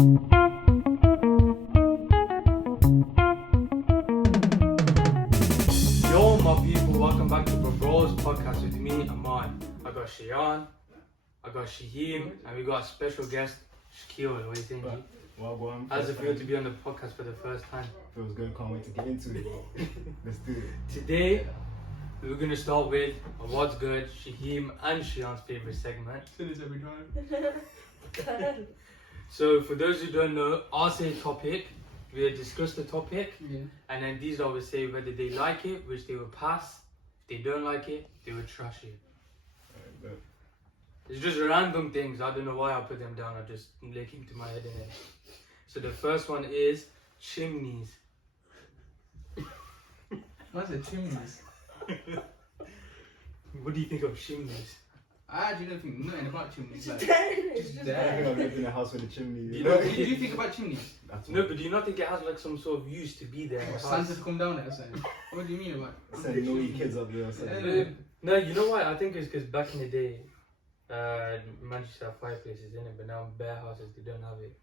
Yo, my people, welcome back to the Bros podcast with me, Amaan. I got Shayaan, I got Shaheim, and we got a special guest, Shaquille. What do you think? Well, How does it feel to be on the podcast for the first time? Feels good, can't wait to get into it. Let's do it. Today, we're going to start with what's good, Shaheim and Shayaan's favorite segment. Every time. So, for those who don't know, I'll say a topic, we'll discuss the topic, Yeah. and then these guys will say whether they like it, which they will pass. If they don't like it, they will trash it. Alright, It's just random things. I don't know why I put them down. I just they came to my head in it. So the first one is chimneys. What's a chimneys? What do you think of chimneys? I actually don't think nothing about chimneys. Like, just I think there. I've lived in a house with a chimney. You know, What do you think about chimneys? That's No, but do you not think it has like some sort of use to be there? in the Or Santa house? to come down there or something? What do you mean about Send naughty kids up there or something. Yeah. No, you know why? I think it's because back in the day, Manchester have fireplaces in it, but now bare houses they don't have it.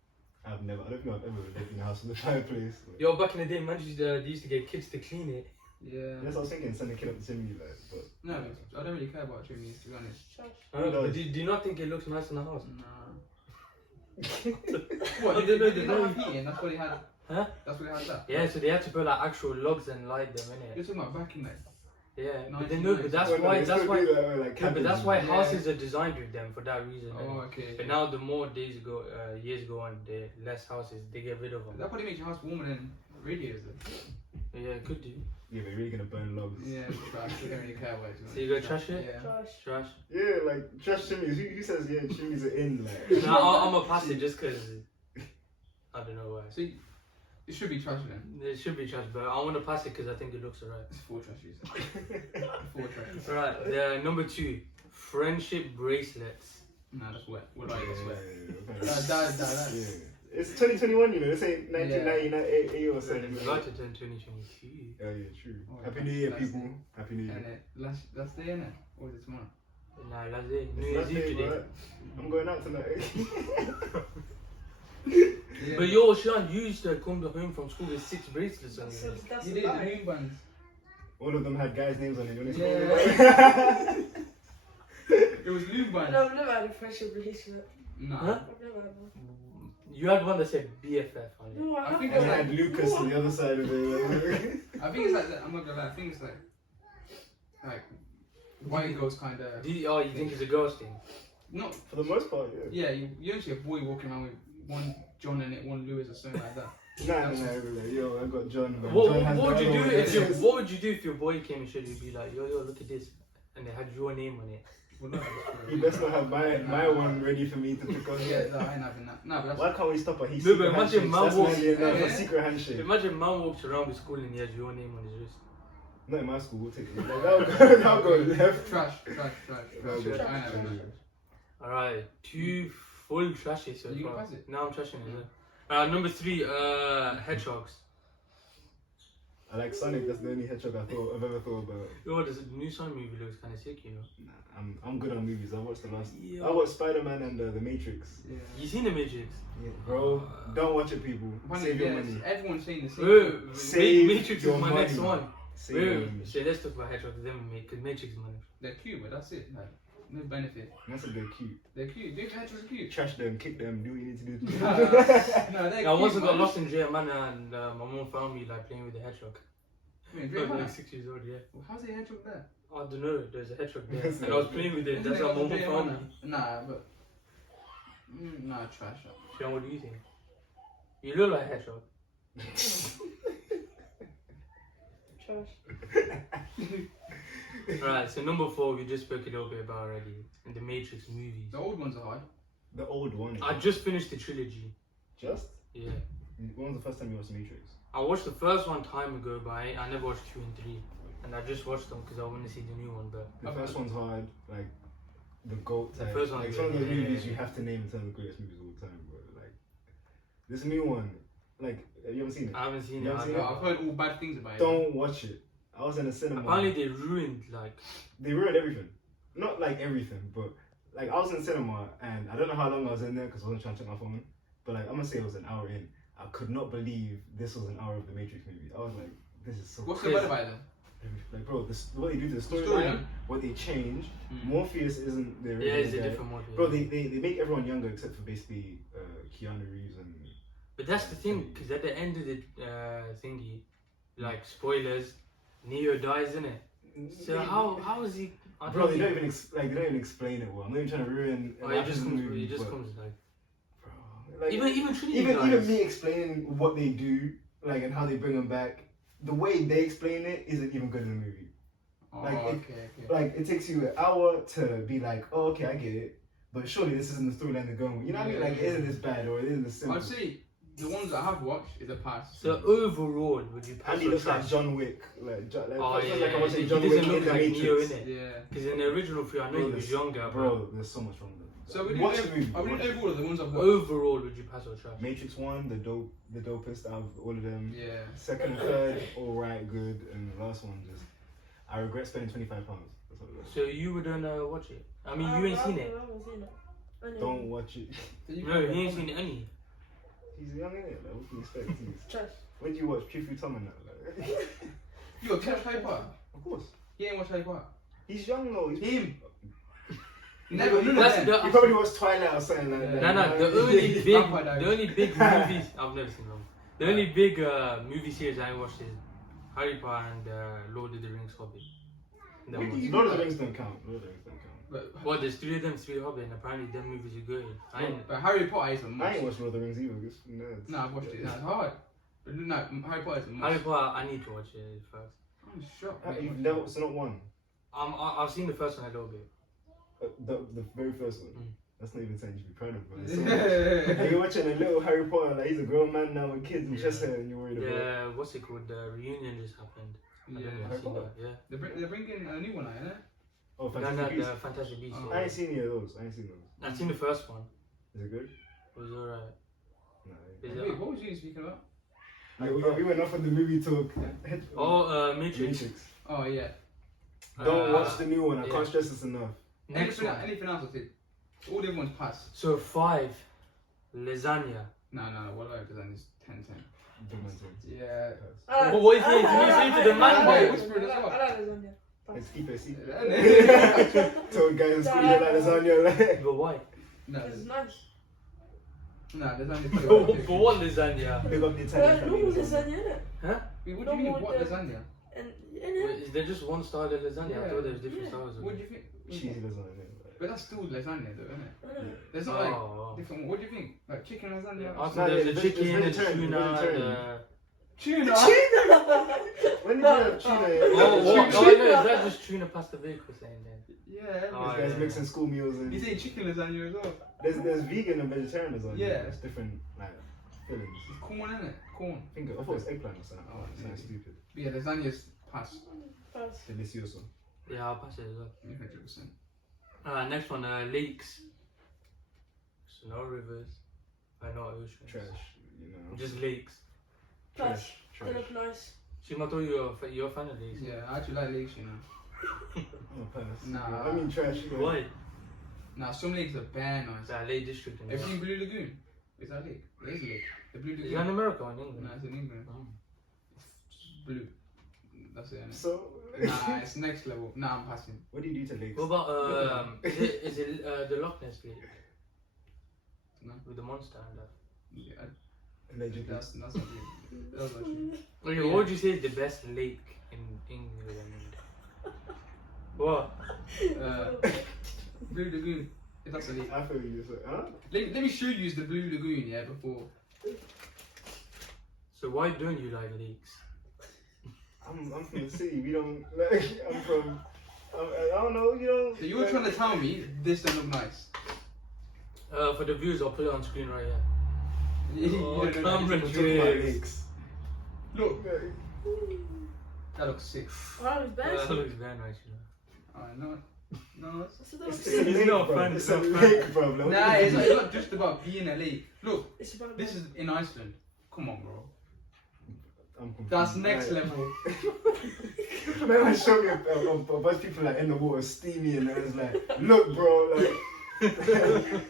I don't think I've ever lived in a house with a fireplace. Yo, back in the day, Manchester they used to get kids to clean it. Yeah. Yes, I was thinking send a kid up the chimney, like, but No, I don't really care about chimneys, to be honest. But do you not think it looks nice in the house? Nah. I What? don't They know, didn't have heating, that's what they had. Huh? That's what they had that. Yeah, so they had to put like actual logs and light them in You're it. talking about back in like. Yeah, but Nice, then no, nice. but that's Well, no, why they that's still why. do that with, like, Yeah, but that's why cabins. Yeah. houses are designed with them for that reason. Oh, innit? okay. But now the more days go, years go on, the less houses they get rid of them. That probably makes your house warmer than radiators though. Yeah, it could do. Yeah, they're really gonna burn logs. Yeah, trash. We don't really care about it. So you go trash it? Yeah. Trash. Yeah, like trash chimneys. Who says yeah chimneys are in? Like, No, I'm gonna pass it just cause I don't know why. So it should be trash then. It should be trash, but I want to pass it because I think it looks alright. It's four trashes. Four trashes. Alright, the number 2, friendship bracelets. Nah, that's wet. What about yeah, it? yeah, That's wet. That. yeah. It's 2021, you know. This ain't 1998 or something. We'd like to turn 2022. Oh yeah, true. Oh, Happy New Year, last people. day. Happy New And Year. last day, innit? Or is it tomorrow? Nah, that's it. New It's Year's last Eve day, today. bro. I'm going out tonight. Yeah. But yo, Sean, you used to come home from school with 6 bracelets on your wrist. You did the moon buns. All of them had guys' names on it. You want to Yeah. It was moon buns. No, I've never had a friendship bracelet. Nah. Huh? I've never had one. You had one that said BFF on it. No, I I think haven't. And I had Lucas on the other side of it. I think it's like that. I'm not gonna lie. I think it's like white girls kind of. Oh, you think it's a girl's thing? Not. For the most part, yeah. Yeah, you don't see a boy walking around with one John in it, one Lewis or something like that. Nah, like, yo, I got John. Man. What, John has what would the you other do one. if your What would you do if your boy came and showed you? Be like, yo, look at this, and they had your name on it. Well, no, He best not have my one ready for me to pick on. Yeah, no, I ain't having that. No, but that's. Why can't we stop at his No, secret but imagine handshakes? man That's walks- manly enough, Yeah. a secret handshake. Imagine man walks around with school and he has your name on his wrist. Not in my school, we'll take it. Like, that'll go left. Trash. That'll go I ain't having that. All right, 2 full trashes so You far. can pass it. Now I'm trashing it. Number 3, hedgehogs. I like Sonic, that's the only hedgehog I've ever thought about. Yo, this new Sonic movie looks kind of sick, you know. Nah, I'm good on movies. I watched the last. Yeah. I watched Spider-Man and The Matrix. Yeah. You seen the Matrix? Yeah, bro, don't watch it, people. Save your money. Everyone's saying the same Wait, thing. Save Matrix is your my money. next one. Save your Wait, money. so let's talk about hedgehogs then we make, because Matrix is my next. They're cute, but that's it. Like, no benefit. That's a good cute. They're cute. Dude, hedgehogs are cute. Trash them, kick them, do what you need to do. No, they're cute. I once got man. lost in Germany and my mom found me like playing with a hedgehog. Wait, I Dre, was like man. 6 years old, yeah. Well, how's the hedgehog there? I don't know, there's a hedgehog there. That's And I was playing with it, that's how my mom found me. Nah, but. Nah, trash. Sean, what do you think? You look like a hedgehog. Trash. Alright, so number 4, we just spoke a little bit about already. In the Matrix movies. The old ones are hard. The old one. I just finished the trilogy. Just? Yeah. When was the first time you watched Matrix? I watched the first one time ago, but I never watched 2 and 3. And I just watched them because I want to see the new one, but... The first one's hard, like the GOAT The type. first like, one's it's one of good, those yeah, movies yeah, you have to name in terms of greatest movies of all time, bro. Like this new one, like have you ever seen it? I haven't seen You it. haven't seen No, I've heard all bad things about it. Don't watch it. I was in the cinema. Apparently they ruined like... They ruined everything. Not like everything, but like I was in the cinema and I don't know how long I was in there because I wasn't trying to check my phone. But like, I'm gonna say it was an hour in. I could not believe this was an hour of the Matrix movie. I was like, this is so. What's crazy. the better by them? Like, bro, what they do to the storyline, Storyline. what they change. Mm. Morpheus isn't the original Yeah, it's a guy. different movie. Bro, they make everyone younger except for basically Keanu Reeves and. But that's the thing, because at the end of the thingy, like spoilers, Neo dies, innit? So how is he? I Bro, they think- don't even they don't even explain it well. I'm not even trying to ruin. Oh, it just the comes. movie, It just but, comes like. Bro, like, Even Trinity even dies. me explaining what they do, like, and how they bring them back, the way they explain it isn't even good in the movie. Oh, Like, okay. Like, it takes you an hour to be like, oh, okay, I get it, but surely this isn't the storyline they're going with. You know what I mean? Like, Yeah. isn't this bad or isn't this simple? I'd say the ones I have watched is a pass. So overall, would you pass Andy or looks like trash? John Wick. Like, Oh yeah, like I was saying, he John doesn't Wick in look the like Neo, Matrix. innit? Yeah. Because in the original film, I know he was younger, Bro, there's so much wrong with it. So we Watch the didn't movie. I watch didn't it. overall the ones I've but watched. overall, would you pass or trash? Matrix 1, the dopest out of all of them. Yeah. Second and third, alright, good. And the last one, just, I regret spending £25. That's what it was. So you wouldn't watch it? I mean, you ain't seen it. I haven't seen it. I know. Don't watch it. No, he ain't seen any. He's young, innit? Like, what can you expect? He's- Trash. When do you watch Truth Tom and that? Like, You got catch Harry Potter? of course. He ain't watched Harry Potter. He's young though. Him. Never. He None of That's them. the- He probably watched Twilight or something like that. No, the only big movies I've never seen them. The only big movie series I watched is Harry Potter and Lord of the Rings Hobbit. Them What do ones. you- Lord of the Rings don't count. Lord of the Rings don't count. But, Well, there's three of them, three Hobbit, and apparently them movies are good. I ain't. but Harry Potter is a I must. ain't watched Lord of the Rings either. It's nerds. No, I've watched it. No, it's hard. But no, Harry Potter is a must. Harry Potter, I need to watch it first. I'm shocked. You've never, it's not one. I've seen the first one a little bit. The very first one. Mm. That's not even something you should be proud of. But it's so much. And you're watching a little Harry Potter, like he's a grown man now with kids and Yeah. chest hair, and you're worried about. Yeah, what's it called? The reunion just happened. I don't know if Yeah. you've seen that, yeah. They're bringing a new one out, isn't it? Oh, No, Fantastic the Beasts. Fantastic Beasts. Oh. I ain't seen any of those. I ain't seen those. I've seen the first one. Is it good? It was alright. No. Is Wait, it? what was you speaking about? Like, we went off on the movie talk. Oh, Matrix. Oh, yeah. Don't watch the new one. I yeah. can't stress this enough. Next one. Anything else I said? All the other ones pass. So 5, lasagna. No, what about design is 10. Don't mind it. Yeah. I But what is it? Can you say to the man, boy? I Whisper it as well. like lasagna. Let's keep it secret. Yeah. Told guys in school you like lasagna. Like. But why? No, It's nice. design is But what lasagna? Big up the Italian Normal family. lasagna, innit? Huh? Wait, what do you mean, what lasagna? And Wait, innit? is there just one style of lasagna? I Yeah. thought there was different Yeah. styles of What do it. you think? Cheesy lasagna. But that's still lasagna though, isn't it? Innit? There's not like Oh. different. What do you think? Like chicken lasagna? I thought No, there's it's the chicken, and the vegetarian, tuna, and vegetarian. Tuna. When did you have tuna? Oh, what? Oh, no, is that just tuna pasta bake or something then? Yeah. Oh, These guys yeah. mixing school meals and He's eating chicken lasagna as well. there's vegan and vegetarian lasagna. Yeah. It's different like fillings. It's corn, isn't it? Corn. I think I thought it was eggplant or something. Oh, Something maybe. stupid. But yeah, lasagna's pass. Pass. Delicioso. Yeah, I'll pass it as well. 100%. Next one, lakes. So no rivers, no oceans. Trash. You know. Just lakes. Pass. They Trash. look nice. Shima, I thought you're a fan of lakes. Yeah, I actually like lakes, you know. Oh, pass. Nah. I mean trash. Yeah. Why? Nah, some lakes are bare nice. It's that Lake District in Have you seen Blue Lagoon? Is that a lake? It is a lake. The Blue Is Lagoon. that in America or in England? No, it's in England. Oh. It's blue. That's it. Innit? So. Nah, it's next level. Nah, I'm passing. What do you do to lakes? What about is it the Loch Ness Lake? No. With the monster and that. Yeah, Allegedly. that's not good. That's not true. Okay, what would you say is the best lake in England? What? Blue Lagoon. If that's a lake. I feel you. So, huh? Let me show you the Blue Lagoon, yeah, before. So why don't you like lakes? I'm from the city. We don't. Like, I'm from. I don't know. You know. So you were trying to tell me this doesn't look nice. For the viewers, I'll put it on screen right here. You Oh, don't know camera anything. Talk about tricks. lakes. Look, that looks sick. Wow, it's bad. That looks very nice, you know. Alright, no. No, it's, It's about It's a He's lake, not bro. fun, It's he's a not lake, bro. Like, nah, it's not just about being a lake. Look, It's about this is in Iceland. Come on, bro. I'm confused. That's next Like, level. Man, I showed me a bunch of people like in the water steamy and it was like, look, bro, like.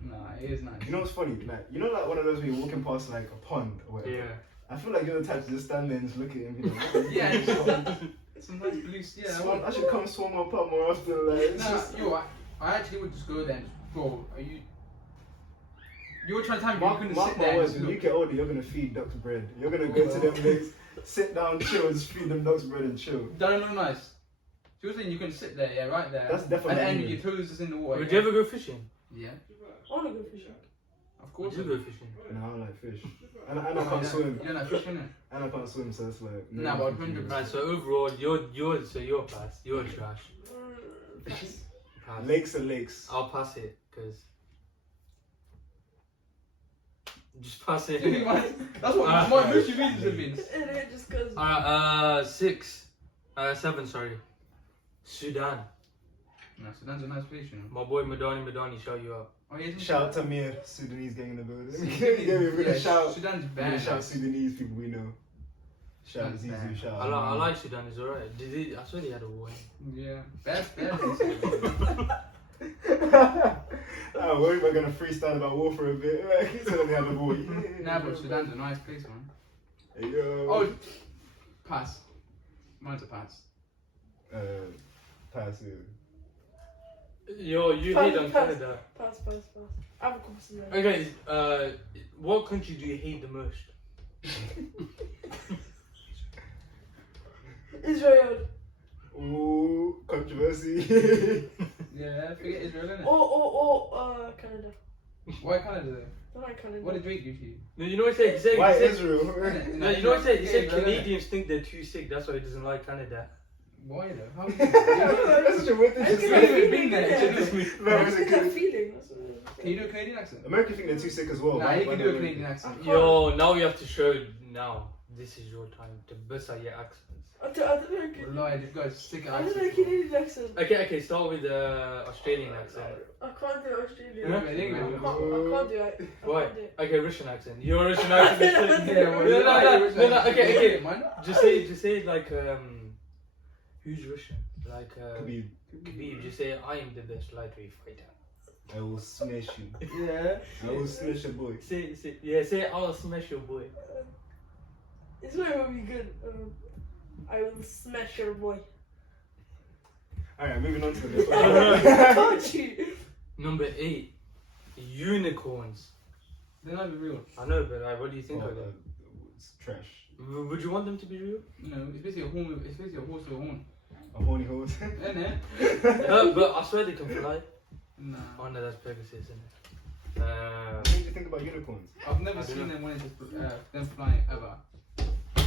Nah, it is nice. You know what's funny? Like, you know, like one of those when you're walking past like a pond or whatever. Yeah. I feel like you're the type to just stand there and just look at him. You know, Yeah, it's just some nice blue. Yeah, I should come swim my pub more often. Like, it's Nah, just, yo, I actually would just go there and just, bro, are you... You were trying to tell me you mark couldn't my sit there and words, just when you look. get older, you're gonna feed ducks bread. You're gonna go to them place, sit down, chill, just feed them ducks bread and chill. That don't look nice. She was saying you can sit there, yeah, right there. That's definitely And you. your toes is in the water. Would you ever go fishing? Yeah, I wanna go fishing. of course. Would you go fishing? No, I don't like fish. And I can't swim. You don't like fish, innit? And I can't swim, so it's like. Nah, but 100%. Right, so overall, you're pass. You're trash. Pass. Pass. Lakes are lakes. I'll pass it, because... Just pass it. That's what my movie reasons have been. And it just goes. Alright, 7, sorry. Sudan. No, Sudan's a nice place, you know. My boy Madani, shout you out. Oh, yeah, Shout out to Mir, Sudanese gang in the building. Sudanese, Yeah, we're gonna yeah, shout. Sudan's We're gonna bad. shout Sudanese people we know. Shout out Sudan's Zizu, bad. shout I out. like Sudan, it's alright. I swear they had a war. Yeah, bad. Oh, we're even gonna freestyle about war for a bit. He said they had a war. Nah, but Sudan's a nice place, man. Hey, yo. Oh, pass. Mine's a pass. Pass it. Yo, you Pass, hate on pass. Canada. Pass. I have a question. Okay, what country do you hate the most? Israel. Ooh, controversy. Yeah, forget Israel, innit? Or Canada. Why Canada I though? like Canada. What did Drake do to you? No, you know what he said? Why He said Israel? no, you know what he said? He said Israel, innit? Canadians think they're too sick, that's why he doesn't like Canada. Why though? How That's such a weird thing to It's You say. haven't even been there. Yeah. Just- Very It's good. that feeling. That's what it is. Can you do a Canadian accent? American think they're too sick as well. Nah, you can do a Canadian accent. Yo, now we have to show now. This is your time to bust out your accents. I don't know. Wallahi, this guy's stick an I don't know accent. Canadian accent. Okay, start with the Australian accent. I can't do Australian. Huh? I can't do it. I Why? can't do it. Okay, Russian accent. Your Russian accent is Yeah, well, no, okay. man. Just say like who's Russian? Like Khabib, Khabib. Just say I am the best lightweight fighter. I will smash you. Yeah. I will smash a boy. Say I'll smash your boy. It's not gonna be good. I will smash your boy. Alright, moving on to the next I told you. Number 8, unicorns. They're not even real. I know, but like, what do you think Oh, of them? it's trash. Would you want them to be real? No, it's basically a horn. It's basically a horse with a horn. A horny horse. Isn't it? No, but I swear they can fly. Nah. Oh no, that's Pegasus, isn't it? What do you think about unicorns? I've never I don't seen know. them when it's them flying ever.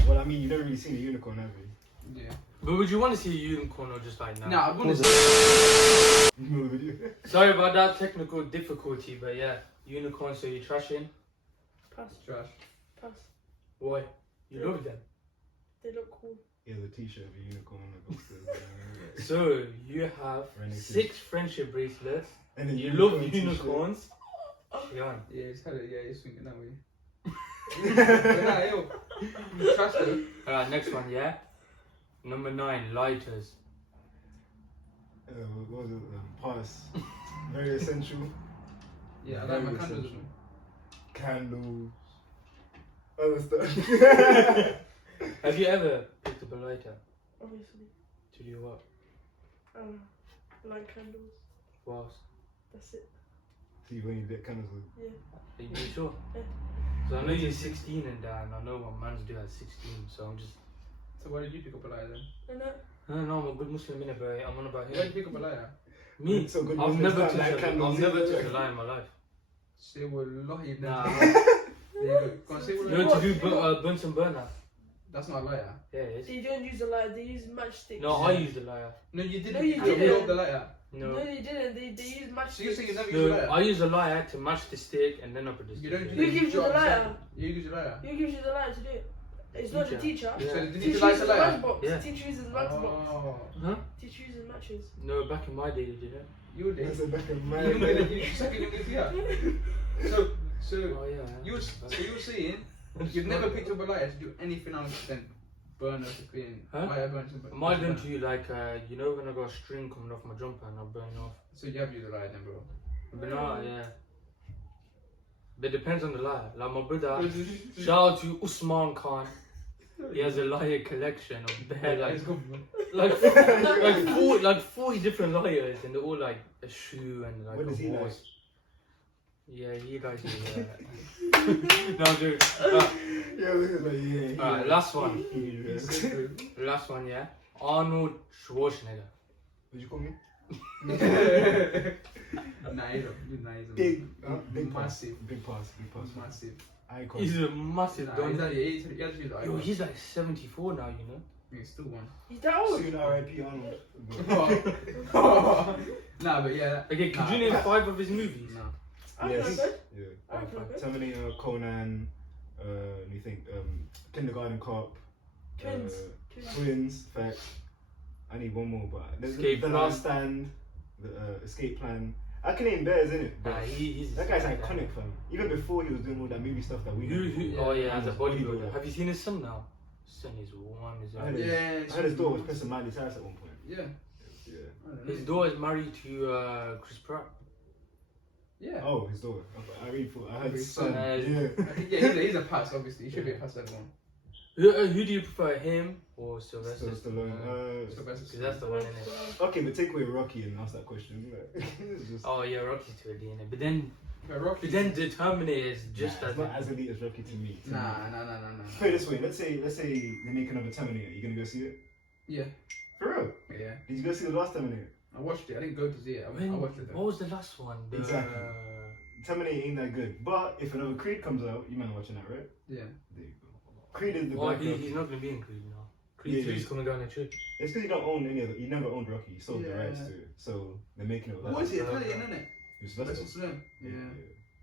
Well, I mean, you've never really seen a unicorn, have you? Yeah. But would you want to see a unicorn or just like now? Nah, I want to see. No video. Sorry about that technical difficulty, but yeah, unicorn. So you're trashing. Pass. Trash. Pass. Why? You love them. They look cool. He has a t-shirt of a unicorn on the posters. So you have Running 6 friendship bracelets. And then You love t-shirt. unicorns. Yeah. Yeah, it's kind of it's swinging that way. But nah, yo. Trash though. Alright, next one. Yeah. Number 9, lighters. What was it? Pass. Very essential. Yeah, I like my Very candles. essential. Candles. Other stuff. Have you ever picked up a lighter Obviously. to do what? Light candles. What else? That's it. So you've only lit candles with. Are you sure? Yeah. So I know you're 16 and that, and I know what man's do at 16, so I'm just. So why did you pick up a lighter then? No, I'm a good Muslim innit, but I'm on about Why did him. you pick up a lighter? Me? So good I've Muslims never don't light touched candles either. a lie in my life. Say wallahi. Nah. There you go. Go on, say You wallahi. know to do Bunsen burner? That's not a lighter. Yeah, it is. They don't use a lighter, they use matchsticks. No, I use the lighter. No, you didn't. No, you You didn't. blew up the lighter. No. No, they didn't. They use matchsticks. So you're saying you never use a No, lighter? I use a lighter to match the stick and then I put the stick. You don't do Who that. gives you the lighter? You use a lighter. Who gives you the lighter to do it? It's not the teacher. Yeah. So did you Teacher use a uses lighter? matchbox. Yeah. Teacher uses matchbox. Oh. Huh? Teacher uses matches. No, back in my day they didn't. You did. That's a back of You my didn't you second you here. So Oh yeah. you were saying you've never picked up a lighter to do anything else than burn or to clean. Huh? Lighter burn to burn. Am I done to you like you know when I got a string coming off my jumper and I burn off? So you have used a lighter then, bro. But no, yeah. But it depends on the liar. Like my brother, shout out to Usman Khan. He has a liar collection of bare like 40 different liars, and they're all like a shoe and like What does a he like? horse. Yeah, you guys do. No, dude. Yeah, yeah. Alright, last one. What Last one, yeah. Arnold Schwarzenegger. you call me? Nah, he's a Big pass. massive. Big pass. Massive. Icon. He's a massive Nah, gun. he's actually like, Yo, he's like 74 now, you know. he's still one. He's that old. Soon R.I.P. Arnold. Nah, but yeah. Okay, could you name 5 of his movies? No. I don't know, Yes. good. Yeah. I don't know, good. Terminator, Conan, let me think, Kindergarten Cop, Twins. Twins, facts. I need one more, but there's Escape the Plan. Last Stand, the Escape Plan. I can name bears, innit? Nah, he's That guy's iconic, fam. Even before he was doing all that movie stuff that we know. Oh yeah, as a bodybuilder. Bodybuilder. Have you seen his son now? His son is warm as I well. heard his, Yeah, I heard his daughter was pressing Miley Cyrus at one point. Yeah. Yeah. I don't know. His daughter is married to Chris Pratt. Yeah. Oh, his daughter. I read for. I heard his son. Uh, Yeah. Yeah, he's a pass, obviously. He should be a pass, everyone. Who do you prefer, him or Sylvester? Stallone. Because that's the one in it. Okay, but take away Rocky and ask that question. It's just, Oh yeah, Rocky's too elite in it. But then Rocky. the Terminator is just nah, as it's not as elite as Rocky to me. Nah. Put it this way. Let's say they make another Terminator. You gonna go see it? Yeah. For real? Yeah. Did you go see the last Terminator? I watched it. I didn't go to see it. I When, watched it though. what was the last one? Exactly. Terminator ain't that good. But if another Creed comes out, you might be watching that, right? Yeah. There you go. Creed is the Well, black Rocky. he's not gonna be in Creed now. Creed Yeah, 3 is yeah. coming down the church. It's because you don't own any of the. You never owned Rocky. You sold the Yeah. rights to it. So they're making it. What is it? Okay. Italian, isn't it? It's That's Sylvester. what's name. Yeah.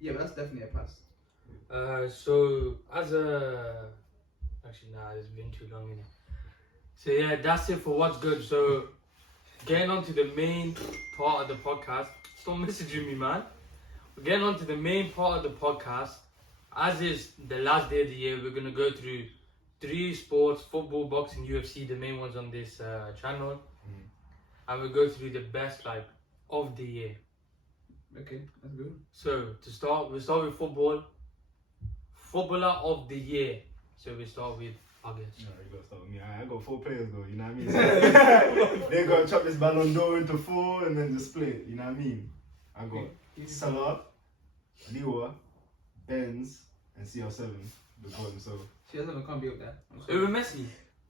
Yeah, but that's definitely a pass. So as a actually nah, it's been too long in it. So yeah, that's it for what's good. So getting on to the main part of the podcast. Stop messaging me, man. We're getting on to the main part of the podcast. As is the last day of the year, we're gonna go through 3 sports: football, boxing, UFC, the main ones on this channel, and we'll go through the best of the year. Okay, that's good. So to start, we'll start with football. Footballer of the year. So we start with August. No, you gotta start with me. I got 4 players though, you know what I mean? They're gonna chop this Ballon d'Or into 4 and then just split, you know what I mean? I got Salah, Liwa, Benz, and CR7, the bottom, so. She doesn't can't be up there. I'm sorry. Over Messi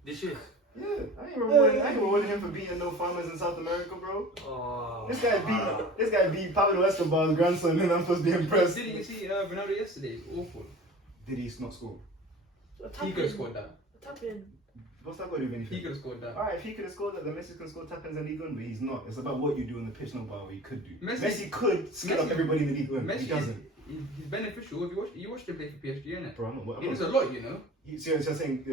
this year. Yeah, I ain't rewarding him for beating no farmers in South America, bro. Oh, This guy beat Pablo Escobar's grandson and I'm supposed to be impressed. Did you see Ronaldo yesterday? It's awful. Did he not score? He could have scored that. Tap in. What's that got to do with anything? He could have scored that. Alright, if he could have scored that, then Messi can score tap-ins in League One, but he's not. It's about what you do on the pitch, not about what he could do. Messi could skid up everybody in the League One, he doesn't. He's beneficial. If you watched him play for PSG, innit? Bro, I'm He not, does a lot, you know. so you're saying,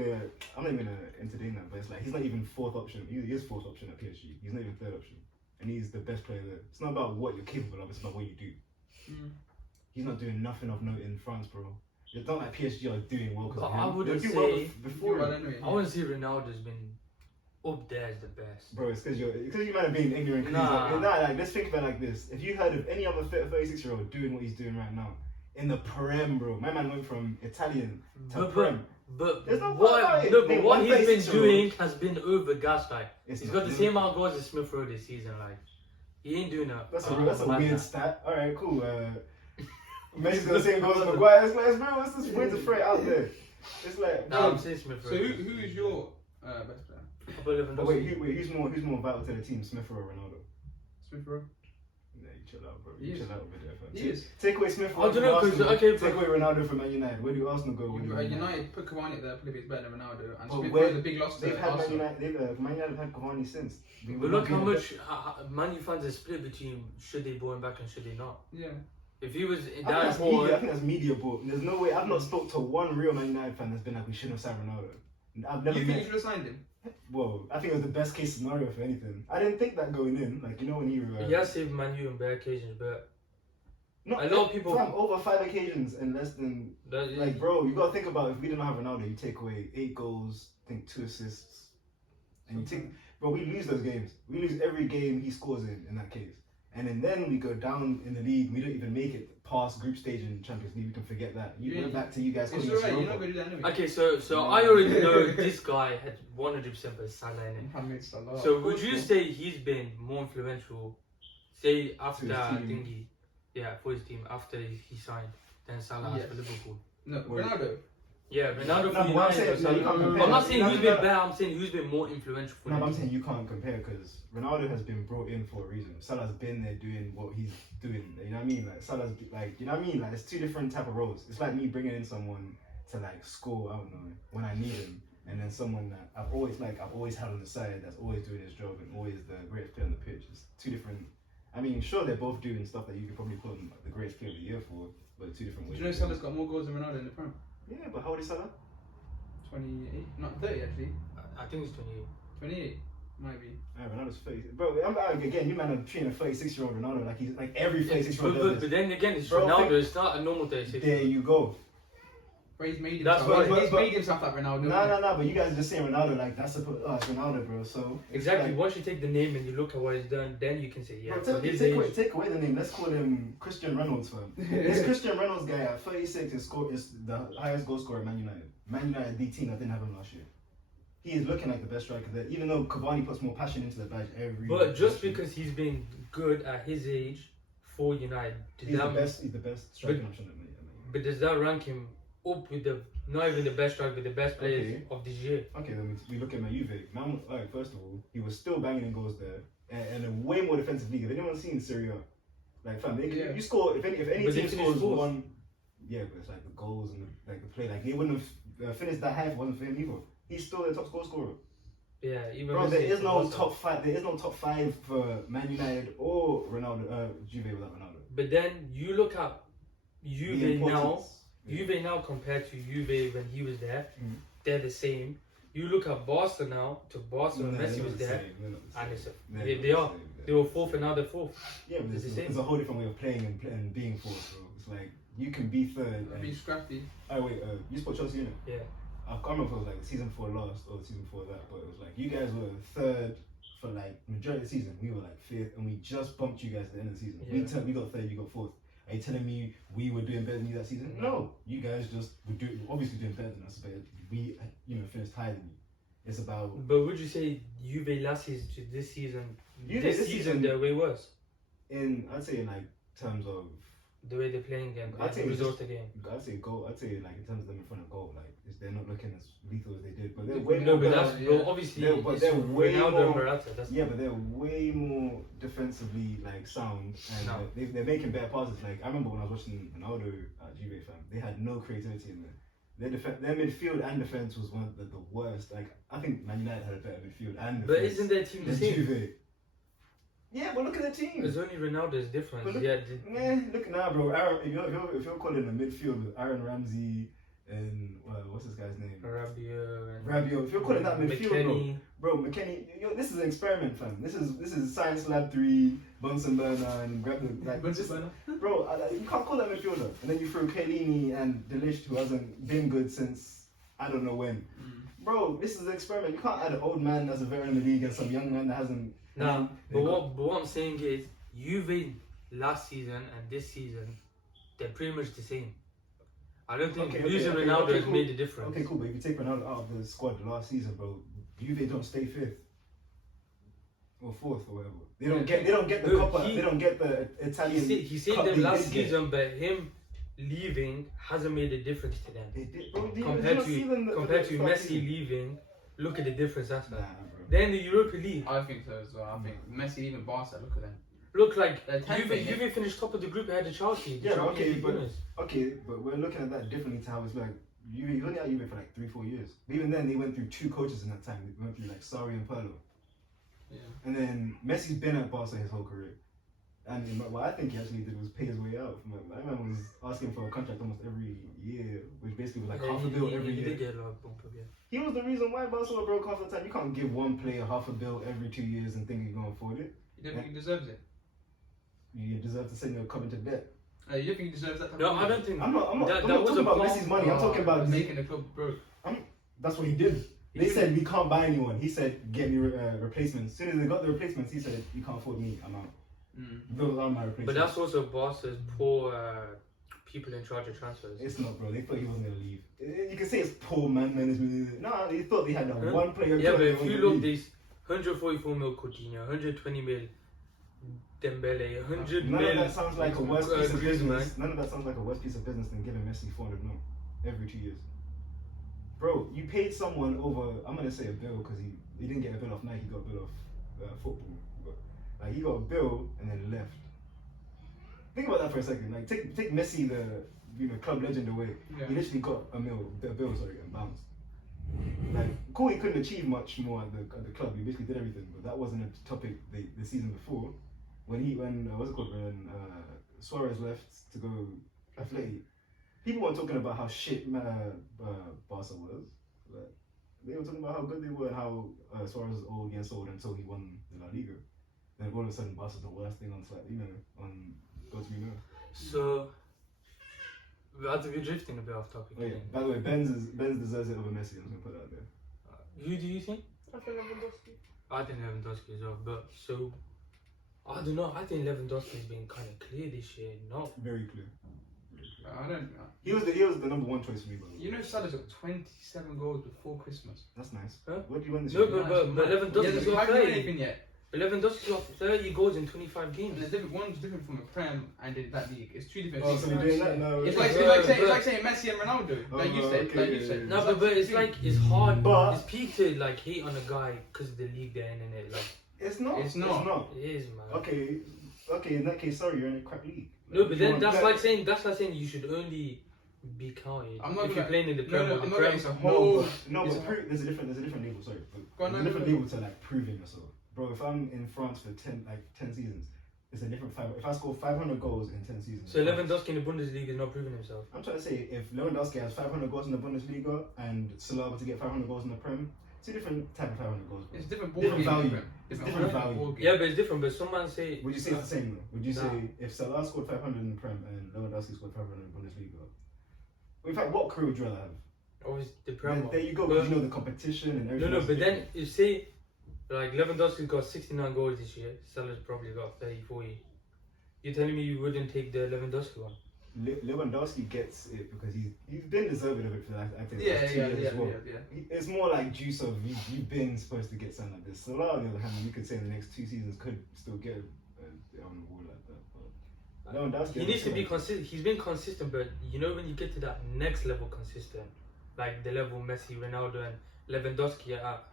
I'm not even going to entertain that, but it's like, he's not even 4th option. He is 4th option at PSG. He's not even 3rd option. And he's the best player there. It's not about what you're capable of, it's about what you do. He's not doing nothing of note in France, bro. It's not like PSG are doing well because But of him. I wouldn't They're doing well say- before Well, him. anyway, I wouldn't say Ronaldo's been up there as the best. Bro, it's because you might have been ignorant. Nah. Let's think about it like this. If you heard of any other 36-year-old doing what he's doing right now, in the Prem, bro. My man went from Italian to Prem. But There's no what, point about it. no, but They what won he's been 36 doing has been over gas. Like It's he's not. got the same amount of goals as Smith Rowe this season. Like he ain't doing that. That's a like weird that. stat. All right, cool. Messi's got the same goals as Maguire. It's like, bro, what's this way to throw it out there? It's like, Nah, I'm saying Smith Rowe. So who is your best player? but wait, who's more vital to the team, Smith or Ronaldo? Smith Rowe. Yeah, you chill out, bro. He You is. chill out over there, fam. He is. Take away Smith I don't know, from 'cause, Arsenal. okay, Take but- away Ronaldo from Man United. Where do Arsenal go? When United put Cavani there, probably is better than Ronaldo. And But Smith where- Rowe is a big loss to They've had Man Arsenal. United. Man United have had Cavani since. But look how much Man U fans are split between should they bring him back and should they not. Yeah. If he was in I that think that's media bought. There's no way. I've not spoke to one real Man United fan that's been like, we shouldn't have signed Ronaldo. I've never You think you met. should have signed him? Well, I think it was the best case scenario for anything. I didn't think that going in. Like, you know when you. he has saved Man U on bare occasions, but Not a lot of people- Fam, over 5 occasions and less than. that, Like, bro, you gotta think about if we didn't have Ronaldo, you take away 8 goals, I think 2 assists, and you take. Bro, we lose those games. We lose every game he scores in that case. And then we go down in the league. We don't even make it past group stage in Champions League. We can forget that. You went back to you guys. It's calling us alright, you're Europa. not going to do that anyway. Okay, so I already know this guy had 100% but Salah in it. Mohamed Salah. So would you say he's been more influential, say after his team. thingy, for his team after he signed, than Salah has Yes. for Liverpool? No, Ronaldo. Yeah, Ronaldo No, for but what I'm United. saying, or you Salah. can't compare. I'm not saying No, who's no, been no. better. I'm saying who's been more influential for No, the but I'm team. saying you can't compare because Ronaldo has been brought in for a reason. Salah's been there doing what he's doing. You know what I mean? Like Salah's like, you know what I mean? Like it's two different type of roles. It's like me bringing in someone to like score. I don't know when I need him, and then someone that I've always had on the side that's always doing his job and always the greatest player on the pitch. It's two different. I mean, sure they're both doing stuff that you could probably put him the greatest player of the year for, but two different Do ways. you know Salah's got more goals than Ronaldo in the Prem? Yeah, but how old is Salah? 28, not 30 actually. I think it's 28. 28, might be. Ronaldo's 30. Bro, again, you man are treating a 36-year-old Ronaldo like he's like every 36-year-old But, does but this. then again, it's Bro, Ronaldo. It's not a normal 36. There you go. But he's made That's himself. why- He's made himself like Ronaldo. No, but you guys are just saying Ronaldo like that's it's Ronaldo, bro. So Exactly. like, Once you take the name and you look at what he's done, then you can say, yeah, bro, for his age. take away the name. Let's call him Christian Reynolds, fam. This Christian Reynolds guy at 36 is the highest goal scorer at Man United. Man United, the team that didn't have him last year. He is looking like the best striker there, even though Cavani puts more passion into the badge every. But just because he's been good at his age for United, does he's that the best striking option at Man United. but does that rank him up with the not even the best striker, but the best players Okay. of this year? Okay, then we look at my Juve. Man, alright, first of all, he was still banging in goals there, and a way more defensive league. Have anyone seen Serie A? Like, fam, you score if any But team they finished scores fourth. one. Yeah, but it's like the goals and the play. Like they wouldn't have finished that high if it wasn't for him either. He's still the top goal scorer. Yeah, even Bro, there Messi is no also. top five. There is no top five for Man United or Ronaldo, Juve without Ronaldo. But then you look at The Juve now. importance. Yeah. Juve now compared to Juve when he was there, Mhm. they're the same. You look at Barca now to Barca when No, Messi they're was not the there, same, they're not the and same. it's They're they, not they the are. same, They were fourth and now they're fourth. Yeah, but It's the same. it's a whole different way of playing and being fourth, bro. It's like you can be third. Be scrappy. Oh wait, you spot Chelsea in it? Yeah. I can't remember if it was like season 4 last or season 4 that, but it was like you guys were third for like majority of the season. We were like fifth, and we just bumped you guys at the end of the season. Yeah. We got third, you got fourth. Are you telling me we were doing better than you that season? No, you guys just were obviously doing better than us, but we finished higher than you. It's about But would you say Juve last season to this season? Juve This this season season- their way worse. I'd say in like terms of The way they're playing game, I'd say the it's result again. I'd say like in terms of them in front of goal, like they're not looking as lethal as they did, but they're No, way No, more but better. that's yeah. well, obviously But it's they're way Ronaldo and more- Morata. That's Yeah, but they're way more defensively like sound, and No. they're making better passes. Like I remember when I was watching Ronaldo at Juve, fam, they had no creativity in there. Their midfield and defense was one of the worst. Like I think Man United had a better midfield and But defense isn't their team the than same? Juve. Yeah, but look at the team. It's only Ronaldo's difference. But look- Yeah, Look now, bro. Aaron, if you're calling a midfield with Aaron Ramsey and what's this guy's name? Rabiot and Rabiot. If you're calling that midfield, McKennie. bro, McKennie, this is an experiment, fam. This is Science Lab 3, Bunsen burner, and grab the like. Bunsen burner? Bro, you can't call that midfielder. And then you throw Chiellini and Delict, who hasn't been good since I don't know when. Bro, this is an experiment. You can't add an old man as a veteran in the league and some young man that hasn't. Nah, they but what I'm saying is, Juve last season and this season, they're pretty much the same. I don't think losing Ronaldo has cool. made a difference. Okay, cool. But if you take Ronaldo out of the squad last season, bro, Juve don't stay fifth or fourth or whatever. They don't get the Look, Coppa. They don't get the Italian. He saved Cup them they last did get. season, but him leaving hasn't made a difference to them. They did, bro. Compared to Messi leaving, look at the difference that's Nah, that. bro. Then the Europa League, I think so as well. I think Messi, even Barca, look at them. look like They're tempting, Juve finished top of the group ahead of Chelsea. The Yeah, Champions okay, League but winners. but we're looking at that differently to how it's like. You've only at Juve for like 3-4 years. But even then, they went through 2 coaches in that time. They went through like Sarri and Pirlo. Yeah. And then Messi's been at Barca his whole career. And what I think he actually did was pay his way out. My man was asking for a contract almost every year, which basically was like Yeah, half a bill every he year. did get a lot of bump up, yeah. He was the reason why Barca were broke half the time. You can't give one player half a bill every 2 years and think you're going to afford it. You don't think he deserves it? You deserve to send your club into debt. You don't think he deserves that type No, of I money? don't think I'm not that was talking a about plan. Messi's money. I'm talking about making the club broke. That's what he did. They said we can't buy anyone. He said get me replacements. As soon as they got the replacements, he said you can't afford me. I'm out. Those are my replacements. But that's also Barca's poor people in charge of transfers. It's not, bro. They thought he wasn't gonna leave. You can say it's poor management. No, they thought they had that one player. Yeah, but if you look, these 144 mil Coutinho, 120 mil Dembele, 100 None mil. of that sounds like a worse piece of Griezmann. business. None of that sounds like a worse piece of business than giving Messi 400 mil every 2 years. Bro, you paid someone over. I'm gonna say a bill because he didn't get a bill off Nike. He got a bill off football. But, like he got a bill and then left. Think about that for a second. Like take Messi, the club legend, away. Yeah. He literally got a bill, and bounced. Like cool, he couldn't achieve much more at the club. He basically did everything, but that wasn't a topic the season before. When Suarez left to go Athletic, people weren't talking about how shit Barca was. Like, they were talking about how good they were and how Suarez was old getting sold until he won the La Liga. Then all of a sudden, Barca's the worst thing on God's green earth. So, we're drifting a bit off topic. Oh, yeah. By the way, Benz deserves it over Messi. I'm gonna put that out there. Who do you think? I think Lewandowski. I think Lewandowski as well, but so I don't know. I think Lewandowski's been kind of clear this year. No, Very clear. I don't know. He was the number one choice for me, by the way. You know, Salah's got 27 goals before Christmas. That's nice. Huh? What do you want this No, year? but He Lewandowski's hasn't got done 30. anything yet. But Lewandowski's got 30 goals in 25 And games. there's different. One's different from a Prem and in that league. It's two different Oh, things. so you're doing that now? It's Bro, like saying Messi and Ronaldo. Like you said. okay, Like you yeah, said. yeah. No, but it's like it's hard. But- It's peak to like hate on a guy because of the league they're in it. Like It's not. It's not. it is, man. Okay. In that case, sorry, you're in a crap league. No, but You then want that's that- like saying you should only be counted I'm not if you're gonna- playing in the Prem. No, or the I'm not Prem. gonna- it's a No, whole. but there's a different label. Sorry, but Go on, there's a no, different no. label to like proving yourself, bro. If I'm in France for 10 seasons, it's a different five. If I score 500 goals in 10 seasons, So Lewandowski in the Bundesliga is not proving himself. I'm trying to say if Lewandowski has 500 goals in the Bundesliga and Salah to get 500 goals in the Prem, two different type of 500 goals. Bro. It's different ball Different game. value. It's different value. ball game. Yeah, but it's different. But someone say Would you say it's the same though? Would you Nah. say if Salah scored 500 in the Prem and Lewandowski scored 500 in the Bundesliga? Well, in fact, what career would you rather have? always the Prem. There you go. But- Because you know the competition and everything. No, else but is then you say like Lewandowski got 69 goals this year. Salah's probably got 30, 40. You're telling me you wouldn't take the Lewandowski one? Lewandowski gets it because he's been deserving of it for the last 2 years as well. It's more like juice of you've been supposed to get something like this. Salah, on the other hand, you could say in the next 2 seasons could still get on the wall like that. But Lewandowski, He needs to be consistent. He's been consistent, but you know when you get to that next level consistent, like the level Messi, Ronaldo, and Lewandowski are at.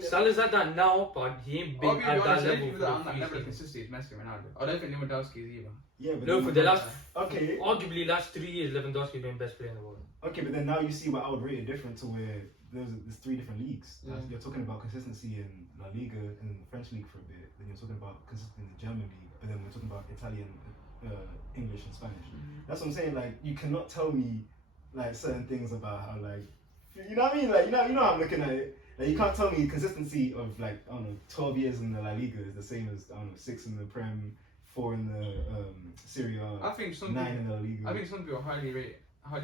Salah's at that now, but he ain't been I'll be at that honest, level people for that the on that few level of seasons. consistency is Messi and Ronaldo. I don't think Lewandowski is either. Yeah, but No, then for the last, okay, arguably last 3 years, Lewandowski been best player in the world. okay, but then now you see what I would rate it different to where there's 3 different leagues. Yeah. You're talking about consistency in La Liga and the French league for a bit. Then you're talking about consistency in the German league. But then we're talking about Italian, English, and Spanish. That's what I'm saying. Like you cannot tell me like certain things about how like you know what I mean. Like you know how I'm looking at it. Like you can't tell me consistency of like I don't know 12 years in the La Liga is the same as I don't know 6 in the Prem, 4 in the Serie A, I think some 9 people, in the La Liga. I think some people highly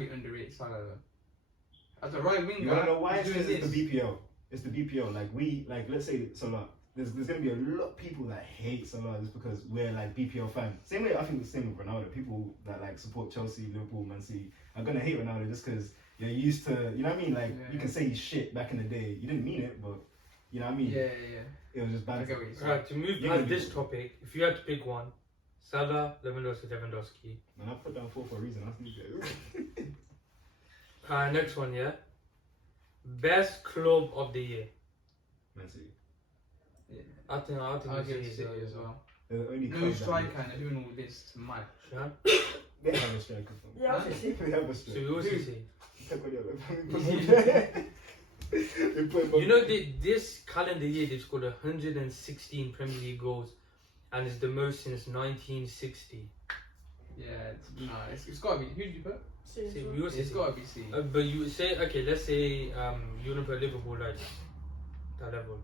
underrate Salah. As a right winger, You wanna know why? he's It's doing the this. BPL. It's the BPL. Like let's say Salah. There's gonna be a lot of people that hate Salah just because we're like BPL fans. Same way I think the same with Ronaldo. People that like support Chelsea, Liverpool, Man City are gonna hate Ronaldo just because you're used to. You know what I mean? Like you can say he's shit back in the day. You didn't mean it, but you know what I mean. Yeah. It was just I bad. get what you're saying. Right, to move You past can this do it. topic, if you had to pick one, Salah, Lewandowski. Man, I put down 4 for a reason. That's these guys. Next one, yeah. Best club of the year. Man City. Yeah. I think I'll Man give City City as well. They're the only No club that- striker and they're doing all this to Mike. Shaheim? They have a striker. From. Yeah, I see. They have a So striker. we also Who? say. They play You know, this calendar year they've scored 116 Premier League goals, and it's the most since 1960. Yeah, it's got to be. Who did you put? See, See, we also It's say. got to be C. But you would say, okay, let's say you want to put Liverpool like that level.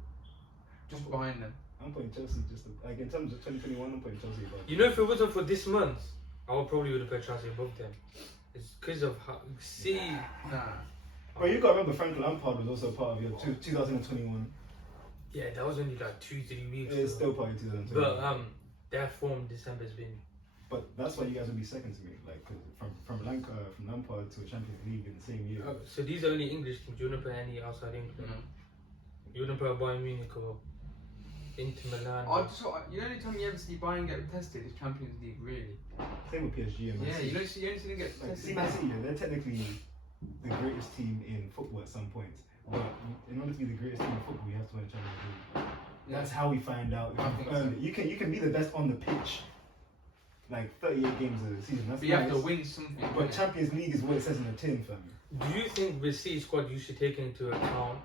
Just behind them. I'm putting Chelsea like in terms of 2021. I'm putting Chelsea above. You know, if it wasn't for this month, I would probably would have put Chelsea above them. It's because of how. See. Nah. But you gotta remember Frank Lampard was also part of your 2021. Yeah, that was only like 2-3 weeks. It's ago. still part of 2021. But their form December's been. But that's why you guys would be second to me. Like, 'cause from Lampard to a Champions League in the same year. So these are only English teams. You wouldn't put any outside England. No. You wouldn't put Bayern Munich or Inter Milan. You know, the time you ever see Bayern get tested is Champions League, really. Same with PSG and Man Yeah, City. you don't see them get Like, tested. see Man City, they're technically the greatest team in football at some point. But in order to be the greatest team in football, you have to win a Champions League. That's how we find out. I think so. You can be the best on the pitch, like 38 games a season. That's But you have nice. to win something. But Champions League is what it says in the tin, fam. Do you think with City squad you should take into account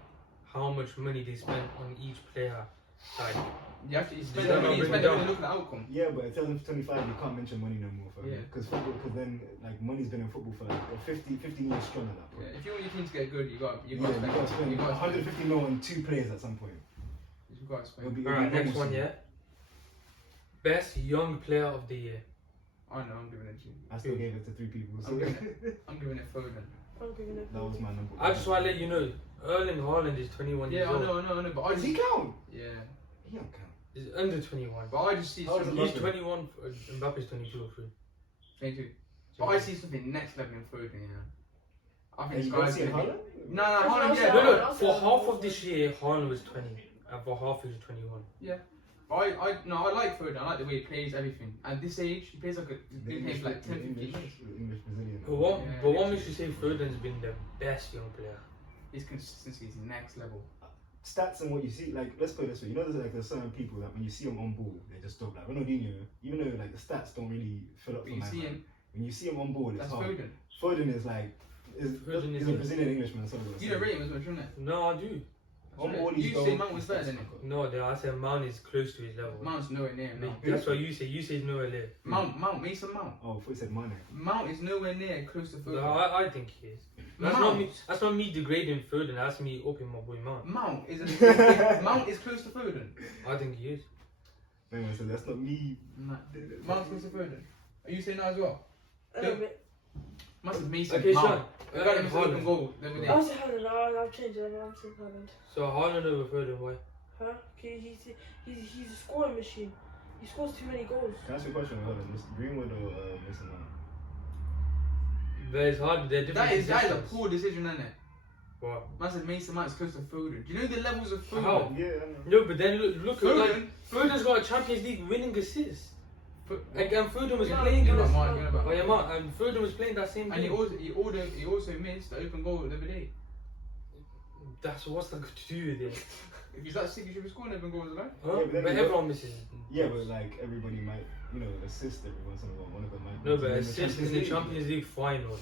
how much money they spend on each player? Like, you have to spend They the don't money, bring spend it the money, down. look at the outcome. Yeah, but in 2025 you can't mention money no more, fam. Yeah. Because then like money's been in football for like 15 years strong at that point. Yeah, if you want your team to get good, you got You got to spend you got 150 mil on 2 players at some point. You got to It'll spend. be, alright, next one, yeah. Best young player of the year. I know, I'm giving it to you. I still gave it to 3 people. So I'm giving it Foden. I'm giving it. that was my number. I just want to let you know, Erling Haaland is 21 Yeah, years I old. know, but I Does just he count? yeah, He don't count. He's under 21. but I just see How does something. it He's look? 21, Mbappe's 22 or 3. 22. But I see something next level in Foden. Yeah, I And think this you don't guy's see gonna be. Haaland? No, That's Haaland, what yeah, I No, said. no, for half of this year, Haaland was 20. And for half, he was 21. I like Foden. I like the way he plays everything. At this age, he plays like he plays like 10, 15 years. English Brazilian. But what makes you say Foden's been the best young player? His consistency is next level. Stats and what you see, like let's put it this way, you know, there's certain people that when you see them on ball, they just stop. Like Ronaldinho, even though like the stats don't really fill up But for you my see man, him, when you see him on ball, it's that's hard. Foden. Foden is like he's a Brazilian Englishman. So You don't rate him as much, don't you? No, I do. on ball, You say Mount was better than him. No, I said Mount is close to his level. Mount's nowhere near him now. That's what you say. You say he's nowhere near. Mount, Mason Mount. Oh, I thought you said Mane. Mount is nowhere near close to No, Foden. I think he is. That's not me degrading Foden. That's me upping my boy Mount. Mount is Mount is close to Foden. I think he is. Anyway, so that's not me. Mount's close to Foden. Are you saying that as well? A little bit. Must have Mason Okay, Mount. Sean. The guy that missed open goal the other day. I was Haaland. I've changed it. I'm saying Haaland. So Haaland over Foden, why? Huh? Okay, he's a scoring machine. He scores too many goals. Can I ask you a question? Hold on, Mr. Greenwood or Mason Mount? But it's hard. They're different. That is a positions. poor decision, isn't it? What? Man said Mason Mount is close to Foden. Do you know the levels of Foden? How? Yeah, I know. No, but then look at like Foden. Foden's got a Champions League winning assist. Like, and Foden was Yeah, playing. you're in not the- mine, you're not Oh, yeah, mine. man, and Foden was playing that same And game. he also missed the open goal the other day. That's what's that got to do with it? If he's that sick, he should be scoring open goals, right? Huh? Yeah, but then but you got- everyone misses. Yeah, but like everybody might, assist every once in a while. One of them might. No, be but in the assist in the Champions League final,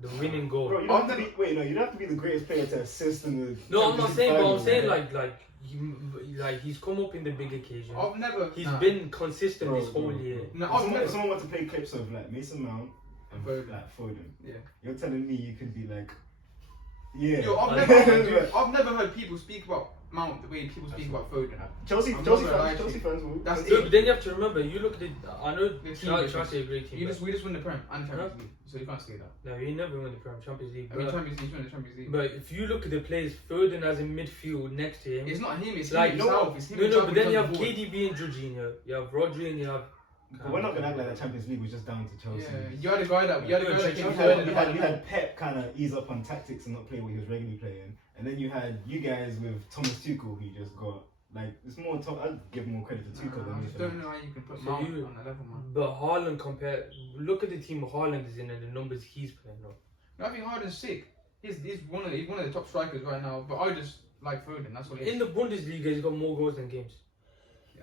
the winning goal. Bro, you don't have to be. Wait, no, you don't have to be the greatest player to assist in the. No, I'm not Champions saying, League but I'm final, saying man. like he's come up in the big occasion. I've never. He's nah. been consistent Bro, this whole bro, year. bro. No, If I've someone, never. if someone wants to play clips of like Mason Mount and Foden. like Foden, Yeah. you're telling me you could be like, yeah. Yo, I- I've never heard people speak about Mount the way people speak about Foden. Chelsea I'm fans, not gonna lie to Chelsea you. fans will. That's No, it. but then you have to remember, you look at it. I know The team Chelsea is- is a great team. We just won the Prem and Champions League, so you can't say that. No, he never won the Prem Champions League. I mean, But, Champions League, you won the Champions League. but if you look at the players, Foden as in midfield next to him. It's not him, it's Like, him no, himself. It's him No, himself but then who's you on have the board. KDB and Jorginho. You have Rodri and you have. But we're not gonna act like that Champions League was just down to Chelsea. Yeah, you had a guy that came You third in the had, you final. had Pep kind of ease up on tactics and not play what he was regularly playing, and then you had you guys with Thomas Tuchel. He just got like it's more. I'd give more credit to Tuchel I than just anything. don't know how you can put So Mount you- on that level, man. But Haaland look at the team Haaland is in and the numbers he's playing now. No, I think Harden's sick. He's one of the top strikers right now. But I just like Foden. That's what it is. In the Bundesliga, he's got more goals than games.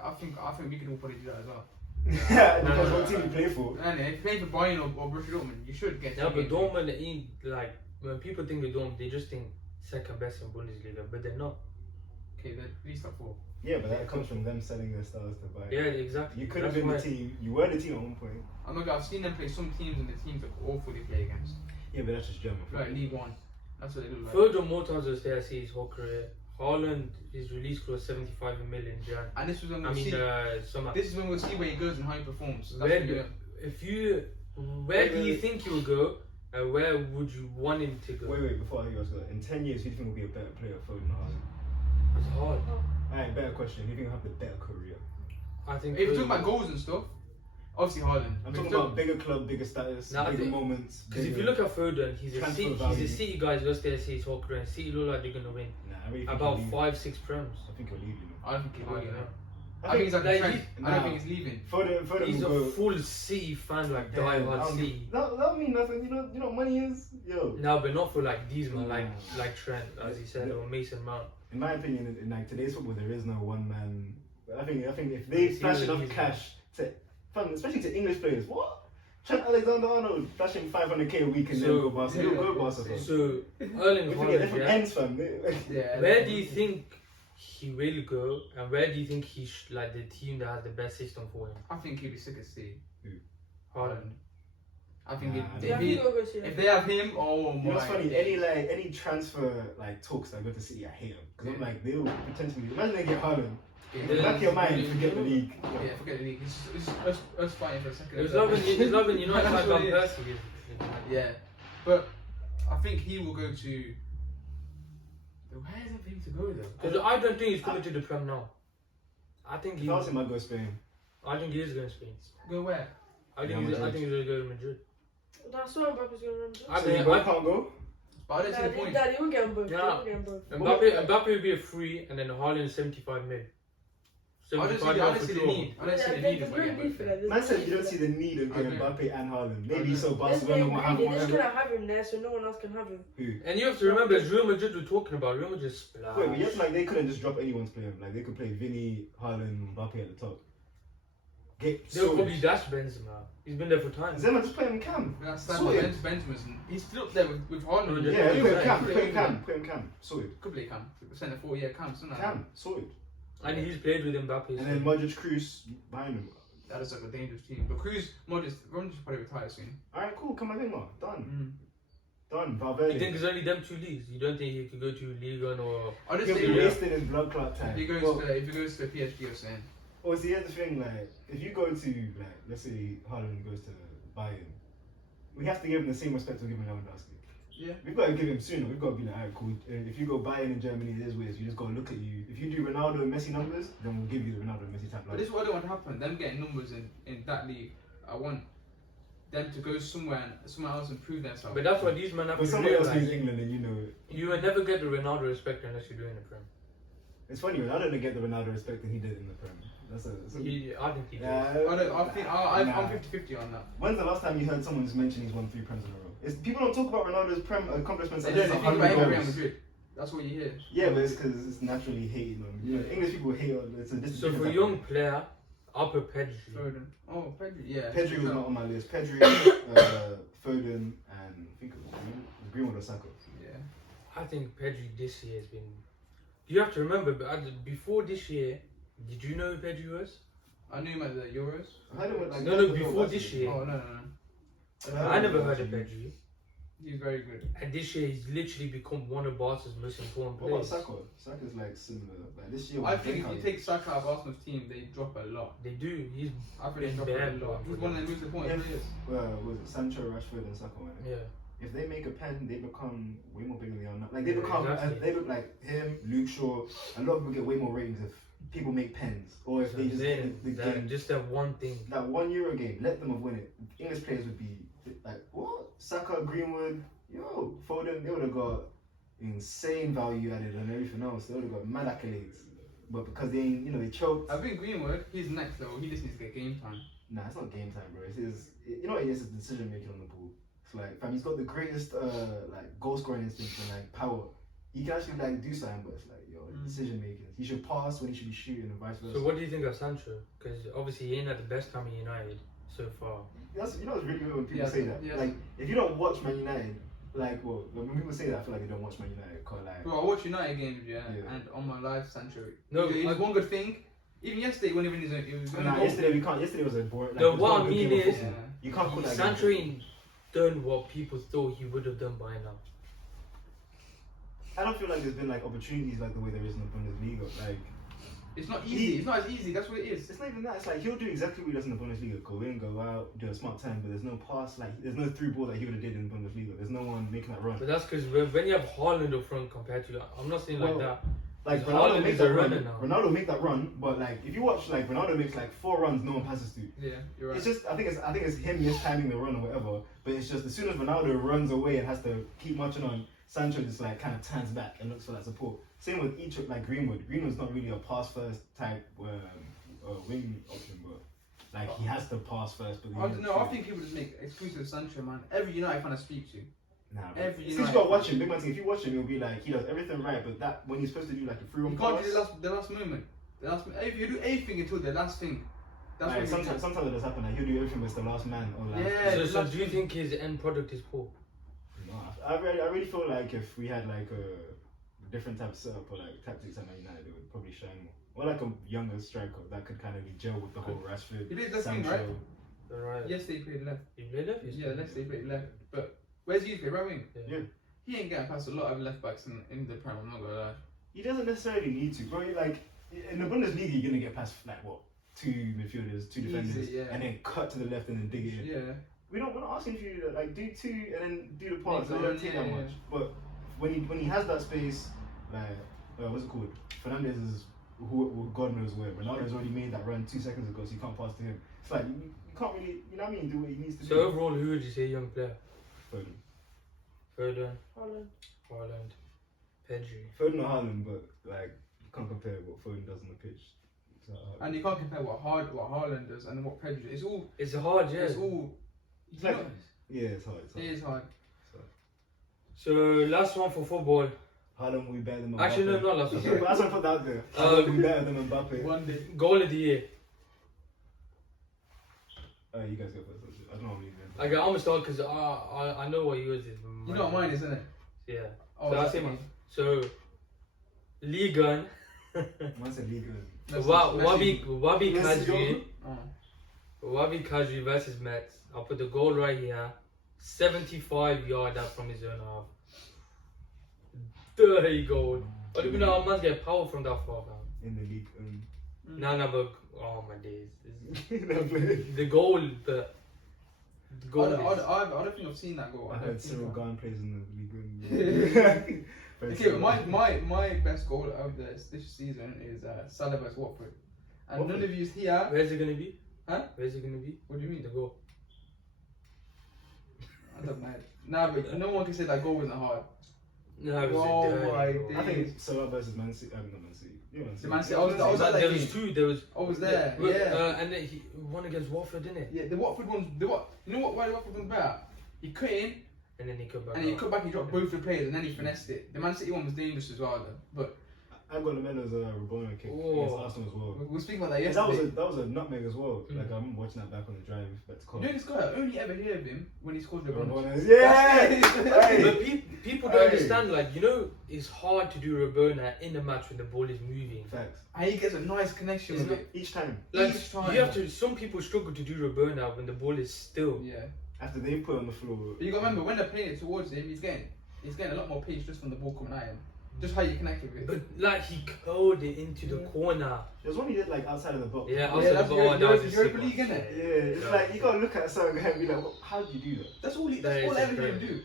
I think we could all probably do that as well. Yeah, No, because no, what team you play for? And if you play for Bayern or Borussia Dortmund, you should get. Yeah, but games. Dortmund ain't like when people think of Dortmund, they just think second best in Bundesliga, but they're not. Okay, they're at least top 4. Yeah, but that comes from them selling their stars to buy. Yeah, exactly. You could have That's been why- the team. You were the team at one point. I'm not. I've seen them play some teams, and the teams look awful they play against. Yeah, but that's just German. Like League One. That's what they look like. Furthermore, times I say I see his whole career. Haaland is released for 75 million Jan. And this was when I we'll mean, see. summer. This is when we'll see where he goes and how he performs. So that's Where when do, you- if you, where do you think he will go, and where would you want him to go? Wait, before I go, in 10 years, who do you think will be a better player, Foden or Haaland? It's hard. Alright, better question. Who do you think will have the better career? I think. If you talk about goals and stuff, obviously Haaland. I'm talking about bigger club, bigger status, Nah, I bigger think- moments. Because if you look at Foden, he's a transfer City, value. he's a City guy. He's there to see his whole career. And City look like they're gonna win Nah, I really think about he'll leave. 5-6 prems. I think he'll leave, you know. I don't think he's Oh, leaving. yeah. I think he's like a Like, trend. he's- I don't think he's leaving. Foden He's will a go. full City fan, like Yeah, I diehard don't- City. That don't mean nothing. You know what money is, yo. No, but not for like these man, Nah. like Trent, as he said, Yeah. or Mason Mount. In my opinion, in like today's football, there is no one man. I think if they It's flash really enough easy. cash to, especially to English players, what? Trent Alexander-Arnold flashing 500k a week and then So- go Barca. Yeah. He'll go Barca. Fam. So Erling We forget Haaland, different yeah. ends, fam. Yeah. Where do you think he will go, and where do you think he like the team that has the best system for him? I think he'll be sick at City. Haaland. I think Nah, if, Yeah, I think I'll go see if him. they have him, oh my. You know what's funny? Any transfer like talks that go to City, I hate them because I'm like they'll potentially imagine they get Haaland. In the back of your mind, forget the league. Yeah, forget the league. It's us fighting for a second. It's not when you know it's That's like what Van it is. Persie. Yeah, but I think he will go to. Where is it for him to go though? Because I don't think he's coming to the Prem now. I think If I was him, I'd go Spain. he is going to Spain. Go where? I think Madrid. he's going to go to Madrid. That's why Mbappe's going to run. I So think you both can't go. But I don't see the point. Daddy won't get them both. Yeah. They won't get them both. Mbappe will be a free, and then Haaland 75 mil. I don't 75 see mil the for need. sure. I don't see the There's need a of great getting need for both. that. Man said you don't see the need of getting Okay. Mbappe and Haaland. Maybe Okay. so They're Barcelona will have just whatever. gonna have him there, so no one else can have him. Who? And you have to remember, it's Real Madrid we're talking about. Real Madrid splash. Wait, but you have to, like they couldn't just drop anyone to play him. Like they could play Vinny, Haaland, Mbappe at the top. Get They'll sorted. probably dash Benzema. He's been there for time. Zema just play him Cam. That's Sorted. Benjamin's. He's still up there with Haaland. Yeah, Yeah, yeah, put him yeah. Cam, put him Cam, put him Cam. Sorted. Could play Cam. Centre 4-year Cam, something like that. Cam, sorted. And he's played with Mbappe. And then Modric, Cruz behind him. That is like a dangerous team. But Cruz, Modric probably retire soon. Alright, cool. Come on, Neymar. Done. Mm. Done. You Valverde. think it's only them two leagues? You don't think he could go to Liga or... I just He'll think be Yeah. wasting his blood clot time. if he goes Well, to PSG, you're saying. Well, see, here's the thing, like, if you go to, like, let's say Haaland goes to Bayern, we have to give him the same respect we're giving Lewandowski. Yeah. We've got to give him sooner. We've got to be like, alright, cool. If you go Bayern in Germany, it is weird. You just got to look at you. If you do Ronaldo and Messi numbers, then we'll give you the Ronaldo and Messi type But this is what I don't want to happen. Them getting numbers in that league. I want them to go somewhere else and prove themselves. But that's why these men have But to someone else realize. leaves England and you know it. You will never get the Ronaldo respect unless you're doing the Prem. It's funny, Ronaldo didn't get the Ronaldo respect that he did in the Prem. I think he Yeah. did. I'm Nah. 50-50 on that. When's the last time you heard someone just mention he's won 3 Prems in a row? People don't talk about Ronaldo's Prem accomplishments. They unless don't it's think 100 about Real goals. Madrid. That's what you hear. Yeah, but it's because it's naturally hating on. You know, English people hate on. It's a different. So for a young player, I'll put Pedri. Foden. Oh, Pedri. Yeah. Pedri was not on my list. Pedri, Foden, and I think it was Greenwood or Saka. Yeah. I think Pedri this year has been. You have to remember, before this year, did you know who Pedri was? I knew him at the Euros. I heard him with, like, No, before this year. Oh no. I never heard of Pedri. He's very good. And this year, he's literally become one of Barca's most important What about players. Saka? Saka's like similar. Like this year. I was think if you breakout. take Saka out of Arsenal's team, they drop a lot. They do. He's I think they Been drop bad, a lot. bro. He's one of the most important If- players. was it Sancho, Rashford, and Saka? Right? yeah. If they make a pen, they become way more bigger than they are now. Like they become, Exactly. they look like him, Luke Shaw. A lot of people get way more ratings if people make pens or if they just get the game. Just that one thing. That €1 game, let them have win it. English players would be like, what? Saka, Greenwood, Foden, they would have got insane value added and everything else. They would have got mad accolades. But because they ain't, they choked. I think Greenwood, he's next level. He just needs to get game time. Nah, it's not game time, bro. It's his, you know what it is? It's decision making on the ball. It's like, fam, he's got the greatest like goal scoring instinct and like power. He can actually like do something, but it's like, decision making. He should pass when he should be shooting and vice versa. So what do you think of Sancho? Because obviously he ain't at the best time in United so far. That's, it's really weird when people Yeah, say that. yeah. Like, if you don't watch Man United, like, well, when people say that, I feel like they don't watch Man United. Cause like, Bro, I watch United games, yeah, Yeah. and on my life, Sancho. No, he's one good thing. Even yesterday, when he was nah, yesterday we can't. Yesterday was a boring. Like, No, it was what not I a good mean game of is- football. You can't put that. Sancho game. ain't done what people thought he would have done by now. I don't feel like there's been like opportunities like the way there is in the Bundesliga. Like, it's not easy. It's not as easy. That's what it is. it's not even that. It's like he'll do exactly what he does in the Bundesliga. Go in, go out, do a smart time, but there's no pass. Like, there's no through ball that he would have did in the Bundesliga. There's no one making that run. But that's because when you have Haaland up front compared to, I'm not saying like Well, that. Like Haaland Ronaldo is makes a that run. runner now. Ronaldo make that run, but like if you watch like Ronaldo makes like 4 runs, no one passes to. Yeah, you're right. It's just I think it's him mistiming the run or whatever. But it's just as soon as Ronaldo runs away and has to keep marching on, Sancho just like kind of turns back and looks for that support. Same with each like Greenwood. Greenwood's not really a pass first type wing option, but like he has to pass first. But I don't know. I think people just make excuses of Sancho, man. Every United fan I speak to. Nah, Every since United you gotta fan. watch him, big man thing. If you watch him, you'll be like he does everything right, but that when he's supposed to do like a free You run can't pass. do the last moment. If you do anything until the last thing. That's Like, what sometimes it does happen. Like he'll do everything, but it's the last man or last. Yeah. So do you think his end product is poor? No, I really feel like if we had like a different type of setup or like tactics at Man United, it would probably shine more. Or like a younger striker that could kind of be gel with the whole Rashford. He did that thing, Sancho. right? Right. Yes, they played left. He played left. Yeah, let's say he played left. But where's he play? Right wing. Yeah. He ain't getting past a lot of left backs in the Prem. I'm not gonna lie. He doesn't necessarily need to, bro. Like in the Bundesliga, you're gonna get past like what 2 midfielders, 2 defenders, Easy, yeah. and then cut to the left and then dig it in. Yeah. We're not asking for you to like do 2 and then do the pass. Make It don't one, take yeah, that yeah. much. But when he has that space, like what's it called? Fernandez is who God knows where. Ronaldo's already made that run 2 seconds ago, so you can't pass to him. It's like you can't really, you know what I mean, do what he needs to So do. overall, who would you say young player? Foden. Foden, Haaland. Haaland, Pedri. Foden or Haaland, but like you can't compare what Foden does on the pitch. And you can't compare what Haaland does and what Pedri. It's all. It's hard, yeah. It's all. It's like, yeah, it's hard. It is hard. So last one for football. Haaland will be better than Mbappe. Actually, no, not last one. But that's what I put out there. Haaland will be better than Mbappe. One day. Goal of the year. You guys go first. I don't know what you mean. Okay, I'm gonna start because I know what yours is. You know what mine is, isn't it? Yeah. Oh, So I'll is say that mine. So, Ligue 1. Once a league. Wabi Messi Kadri. Oh. Wabi Kadri versus Metz. I'll put the goal right here. 75 yard out from his own half. Dirty goal. But you know, I must get power from that far now. In the league. No, but oh my days. I The goal, the goal. I is- don't think I've seen that goal. heard Cyril Gahn plays in the league. Okay, but my best goal of this season is Salah vs Watford. And Watford? none of you's here. Where's it gonna be? Huh? Where's it gonna be? What do you mean? The goal. I don't know. Nah, but no one can say that goal wasn't hard. No, it was Oh a dirty my goal. days. I think Salah versus Man City. Not Man City. Yeah, Man City. The Man City. I was at that There game. was 2. There was. I was there. Look, Yeah. and then he won against Watford, didn't it? Yeah, the Watford one. You know what? Why the Watford one's better? He cut in, And then he come back. and then he out. cut back. He dropped both the players, and then he finessed it. The Man City one was dangerous as well, though. But I've got Lamelo's Rabona kick Oh. against Arsenal as well. we were speaking about that Yeah, yesterday. that was a nutmeg as well. Mm. Like I remember watching that back on the drive back to You know college. this guy? I only ever hear of him when he scores the run. Rabona's, yeah. Hey. But people don't Hey. understand, like, you know, it's hard to do Rabona in a match when the ball is moving. Facts. And he gets a nice connection with it. Each time. Like, Each time. you have to, some people struggle to do Rabona when the ball is still. Yeah. After they put it on the floor. But you got to remember, when they're playing it towards him, he's getting a lot more pace just from the ball coming at him. Just how you connect with it. But, like, he curled it into the corner. There's one he did like outside of the box. Yeah, Yeah, outside that's the ball, that was a Europa sick League, one. innit? Yeah, it's like you gotta look at something and be like, well, how did you do that? That's all That is ever hear him incredible. do.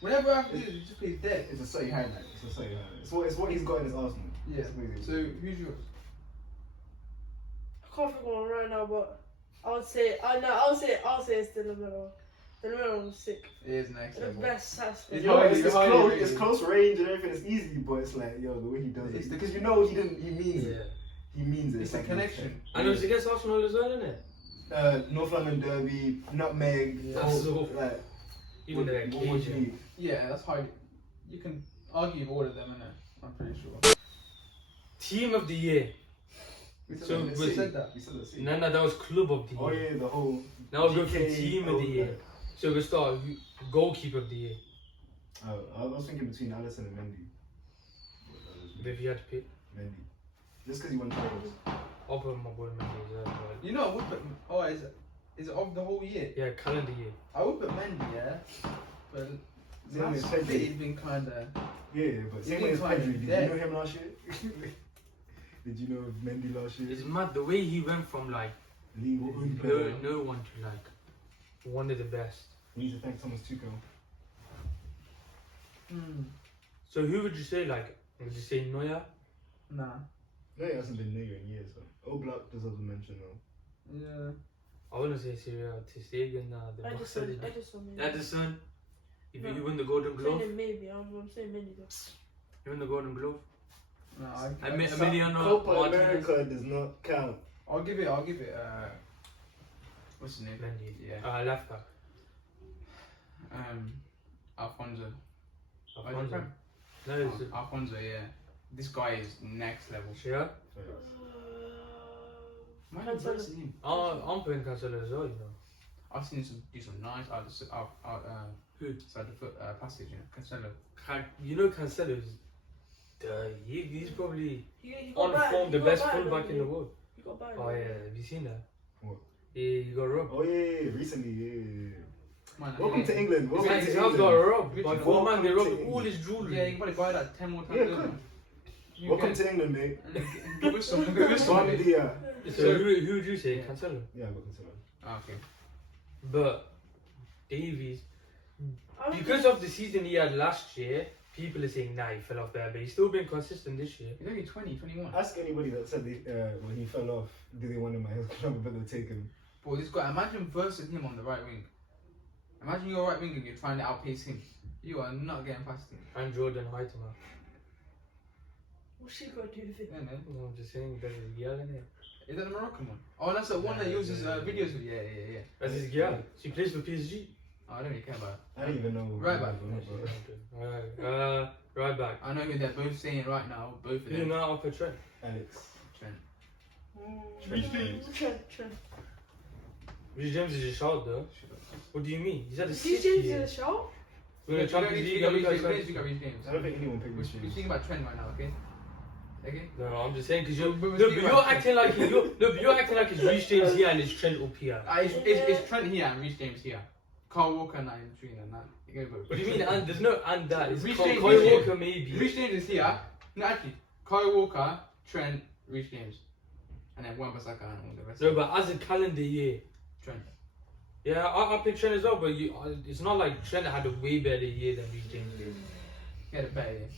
Whenever I have to do it, he just plays dead. It's a Saudi highlight. It's a Saudi highlight. It's what he's got in his arsenal. Yeah. It's amazing. So, who's yours? I can't think of one right now, but I'll say it's the Lamelo. The Lamelo was sick. It is next The level. best sass. It's You know, highly- it's highly close. rated. It's close range and everything. It's easy, but it's like, yo, the way he does It's it. the- Because you know he means Yeah. it. He means it. It's a like connection. And it was against Arsenal as well, isn't it? North London derby, nutmeg. Yeah. oh, So- like, Even the what would you occasion. need? Yeah, that's highly. You can argue with all of them, innit? I'm pretty sure. Team of the year. We said So that. was- We said that. We said that. See? No, that was club of the Oh year. yeah, the whole. Now we'll go for GK, team of the year. like- So we'll start with goalkeeper of the year. I was thinking between Alisson and Mendy. If you had to pick, Mendy. Just because he won titles. I'll put my boy Mendy as well. but- You know, I would put. Oh, is it of the whole year? Yeah, calendar year. I would put Mendy, yeah. But Same with last Pedri. bit he's been kind of. Yeah, but same He way as didn't find Pedri. it Did you dead. know him last year? Did you know of Mendy last year? It's mad the way he went from like League player. no one to like one of the best. We need to thank Thomas Tuchel. Hmm. So who would you say like? Would you say Neuer? Nah. No, he hasn't been near in years. So. Oblak deserves a mention though. Yeah. I wouldn't say Syria to Sagan. The Edison. Edison. If you win the Golden Glove, Maybe. I'm saying maybe. you win the Golden Glove. No, Emiliano Copa Martinez. America does not count. I'll give it. What's his name? Mendy. Yeah. Left back. Alfonso. Alfonso. No, it's Alfonso. Yeah. This guy is next level. yeah. Man, Cancelo. versus him. I'm putting Cancelo as well, you know. I've seen him do some nice Who? side the foot passage. You know, Cancelo. You know Cancelo is he's probably He on got form banned. the He best got banned, fullback in the didn't world. he? He got banned. Oh yeah, have you seen that? What? Yeah, you got robbed. Oh yeah, recently, yeah. Man, Welcome to England. Welcome His to house got England. robbed. By four man, they robbed all his jewelry. Yeah, you can probably buy that 10 more times. Yeah, over. good. You Welcome get- to England, mate. Give us some. Give us some. Bam mate. Dia. So who would you say? Yeah. Cancelo. Yeah, I got Cancelo. Ah, okay. But Davies, I was because of the season he had last year, people are saying nah, he fell off there, but he's still been consistent this year. He's only 20, 21. Ask anybody that said when he fell off, do they want him at his club, but they'll take him. Boy, this guy, imagine versus him on the right wing. Imagine you're right wing and you're trying to outpace him. You are not getting past him. And Jordan Heitema. What's she got to do with it? Yeah, man. I'm just saying, that's his girl, isn't it? Is that the Moroccan one? Oh, that's the one that uses videos with. Yeah. That's his girl. She plays for PSG. Oh, I don't really care about it. I don't even know. Right back. Alright, right back. I know who they're both saying right now. Both of Who's them. not off a trend? Alex. Trent. Trent. Rich James is a shout though. What do you mean? He's at the Is James in the show? We're in the Champions League. and we got Champions League. I don't think anyone picked We're this speaking about Trent right now, okay? Okay? No, I'm just saying because you're But we're no, but speaking you're about acting like you're acting like it's Rich James here and it's Trent up here. It's Trent here and Reece James here. Carl Walker and in between and that. What do you mean? And there's no and that. It's Reece Kyle James, Walker maybe. Reece James is here. No, actually, Kyle Walker, Trent, Reece James, and then Wan-Bissaka and all the rest. No, but as a calendar year, Trent. yeah, I pick Trent as well. But it's not like Trent had a way better year than Rich James did. He had a better year.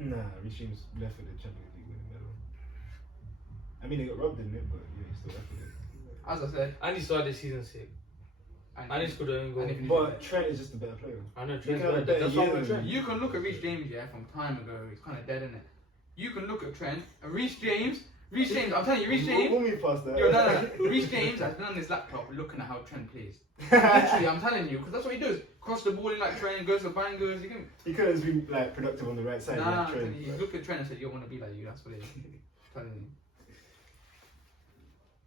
Nah, Rich James left for the Champions League winning medal. I mean, they got robbed in it, but yeah, he still left for it. As I said, And he started season 6. And he scored an goal. and if you- But Trent is just a better player. I know You Trent's can have a better. better That's why year I'm than Trent. You can look at Reece James, yeah, from time ago. He's kind of dead, isn't it? You can look at Trent and Reece James. I'm telling you, Reece James. Pull me past that. Yo, no. Reece James has been on his laptop looking at how Trent plays. Literally, I'm telling you, because that's what he does. Cross the ball in like Trent, goes for bangers. He could have been like productive on the right side. Nah, like Trent. he looked at Trent and said, "You want to be like you." That's what it is. I'm telling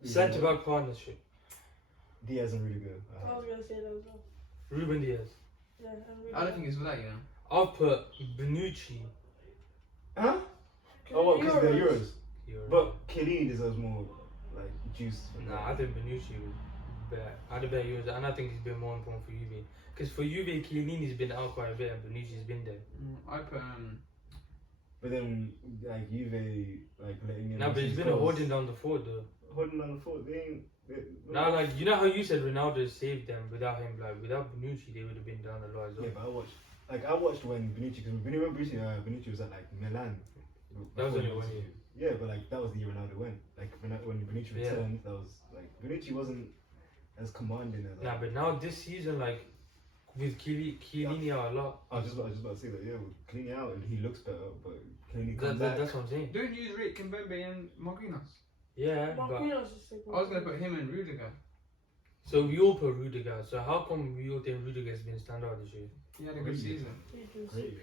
you. Centre back partnership. Diaz and really good. I was gonna say that as well. Ruben Diaz. Yeah, I don't think it's for that, you know. I'll put Benucci. Huh? Oh, what? Because they're Euros. Here. But Chiellini deserves more like juice. Nah, I think Benucci was better. I'd have bet Euros, and I think he's been more important for Juve. Because for Juve, Chiellini's been out quite a bit, and Benucci's been there. I put But then like Juve like letting him. Nah, but he's been holding down the fort though. Holding down the fort. They ain't. Now, like, you know how you said Ronaldo saved them without him, like, without Benucci, they would have been down the lot as well. Yeah, but I watched when Benucci, because Benucci was at like Milan. That was before only he 1 year. Yeah, but like that was the year Ronaldo went. Like when Benucci Yeah. returned, that was like Benucci wasn't as commanding as. Nah, but now this season, like, with Chiellini out a lot, I was just about to say that. Yeah, with Chiellini out and he looks better, but Chiellini comes back. that's what I'm saying. don't use Rick Kimpembe and Marquinhos. Yeah, but Marquinhos is sick. I was gonna put him and Rudiger. so we all put Rudiger. So how come we all think Rudiger's been standout this year? He had a good season. Great.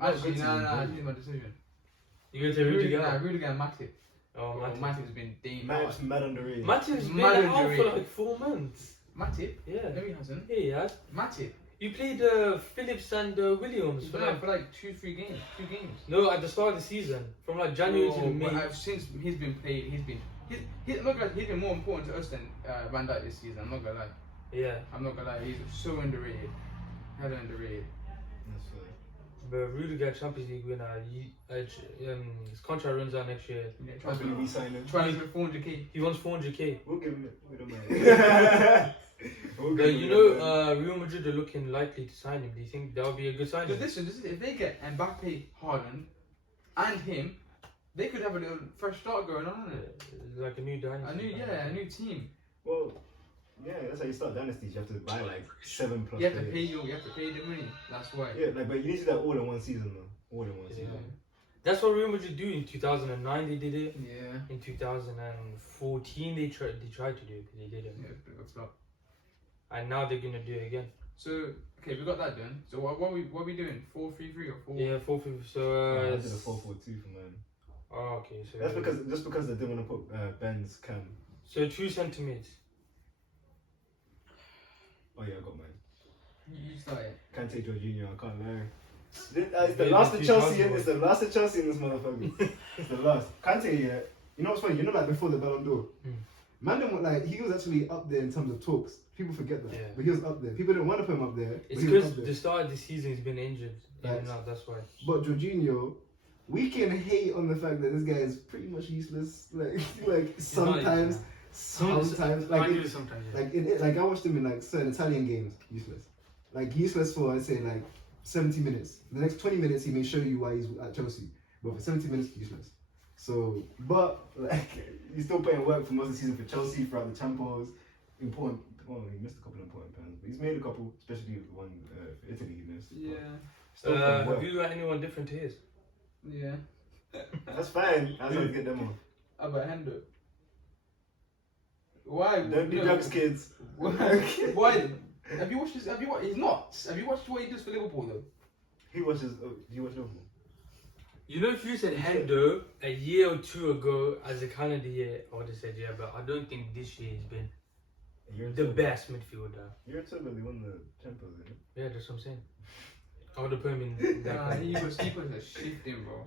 Actually, Good no, season, I good. changed my decision. You gonna say Rudiger? Rudiger and Matip. Oh, Matip Matip. has been dangerous. Matip's mad underrated. Matip's been Mad out for underrated. like 4 months. Matip? Yeah. No, he hasn't. Yeah, he has. Matip. You played Phillips and Williams He's for been out like, for like 2 games. 2 games. no, at the start of the season, from like January to But May. since he's been played, I'm not gonna lie, he's been more important to us than Van Dijk this season. I'm not gonna lie. Yeah, I'm not gonna lie. He's so underrated. Hella underrated. That's but Rudiger Champions League winner. His contract runs out next year. Yeah, Hopefully we sign him. trying to 400k. He wants 400k. We'll give him it. We don't mind. We'll give him You it, know, man. Real Madrid are looking likely to sign him. Do you think that would be a good signing? Because listen, if they get Mbappe, Haaland, and him, They could have a little fresh start going on, isn't it? It's like a new dynasty. A new team. Well, yeah, that's how you start dynasties. You have to buy like 7 plus. You have to players. pay the money. That's why. Yeah, like, but you need to do that all in one season, though. All in one Yeah. season. That's what Real Madrid do in 2009. They did it. Yeah. In 2014, they tried to do it, but they didn't. Yeah, bit of a flop. And now they're gonna do it again. So okay, we got that done. So what are we doing? 4-3-3 or 4? Yeah, 4-5. So I did a 4-4-2 for mine. oh, okay. So That's because they didn't want to put Ben's cam. So 2 centimeters. Oh yeah, I got mine. You start it. Can't take Jorginho, I can't lie. It's the last of Chelsea. It's the last of Chelsea in this motherfucker. It's the last. Kante, yeah. You know what's funny? You know, like before the Ballon d'Or, man didn't like he was actually up there in terms of talks. People forget that, Yeah. but he was up there. People didn't want to put him up there. It's but he was because up there. the start of the season he's been injured. Right. Yeah, no, that's why. But Jorginho, we can hate on the fact that this guy is pretty much useless. Like sometimes, Sometimes like do it sometimes. Yeah. like I watched him in like certain Italian games, useless. Like useless for I'd say like 70 minutes. The next 20 minutes he may show you why he's at Chelsea, but for 70 minutes useless. So, but like he's still putting work for most of the season for Chelsea throughout the Champions. Important. Well, he missed a couple of important pens, but he's made a couple, especially the one for Italy he missed. Yeah. Still putting work. Have you got anyone different to his? Yeah. That's fine. I to get them off. How about Hendo? Why? Don't be drugs, kids. Why? Have you watched this? He's not. Have you watched what he does for Liverpool though? He watches. He watched Liverpool. You know, if you said Hendo a year or 2 ago as a calendar year, I would have said yeah, but I don't think this year he's been the best midfielder. You're a they won the Champions, didn't Yeah, that's what I'm saying. I would have put him in that. Nah, he was a shifting, bro.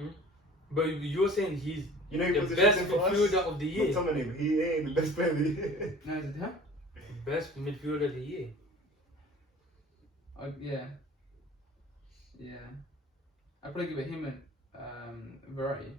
But you're saying he's you know he the was best for us? midfielder of the year. Not some of him. He ain't the best player of the year. No, is it huh? Best midfielder of the year. Yeah. Yeah. I'd probably give it him and Variety.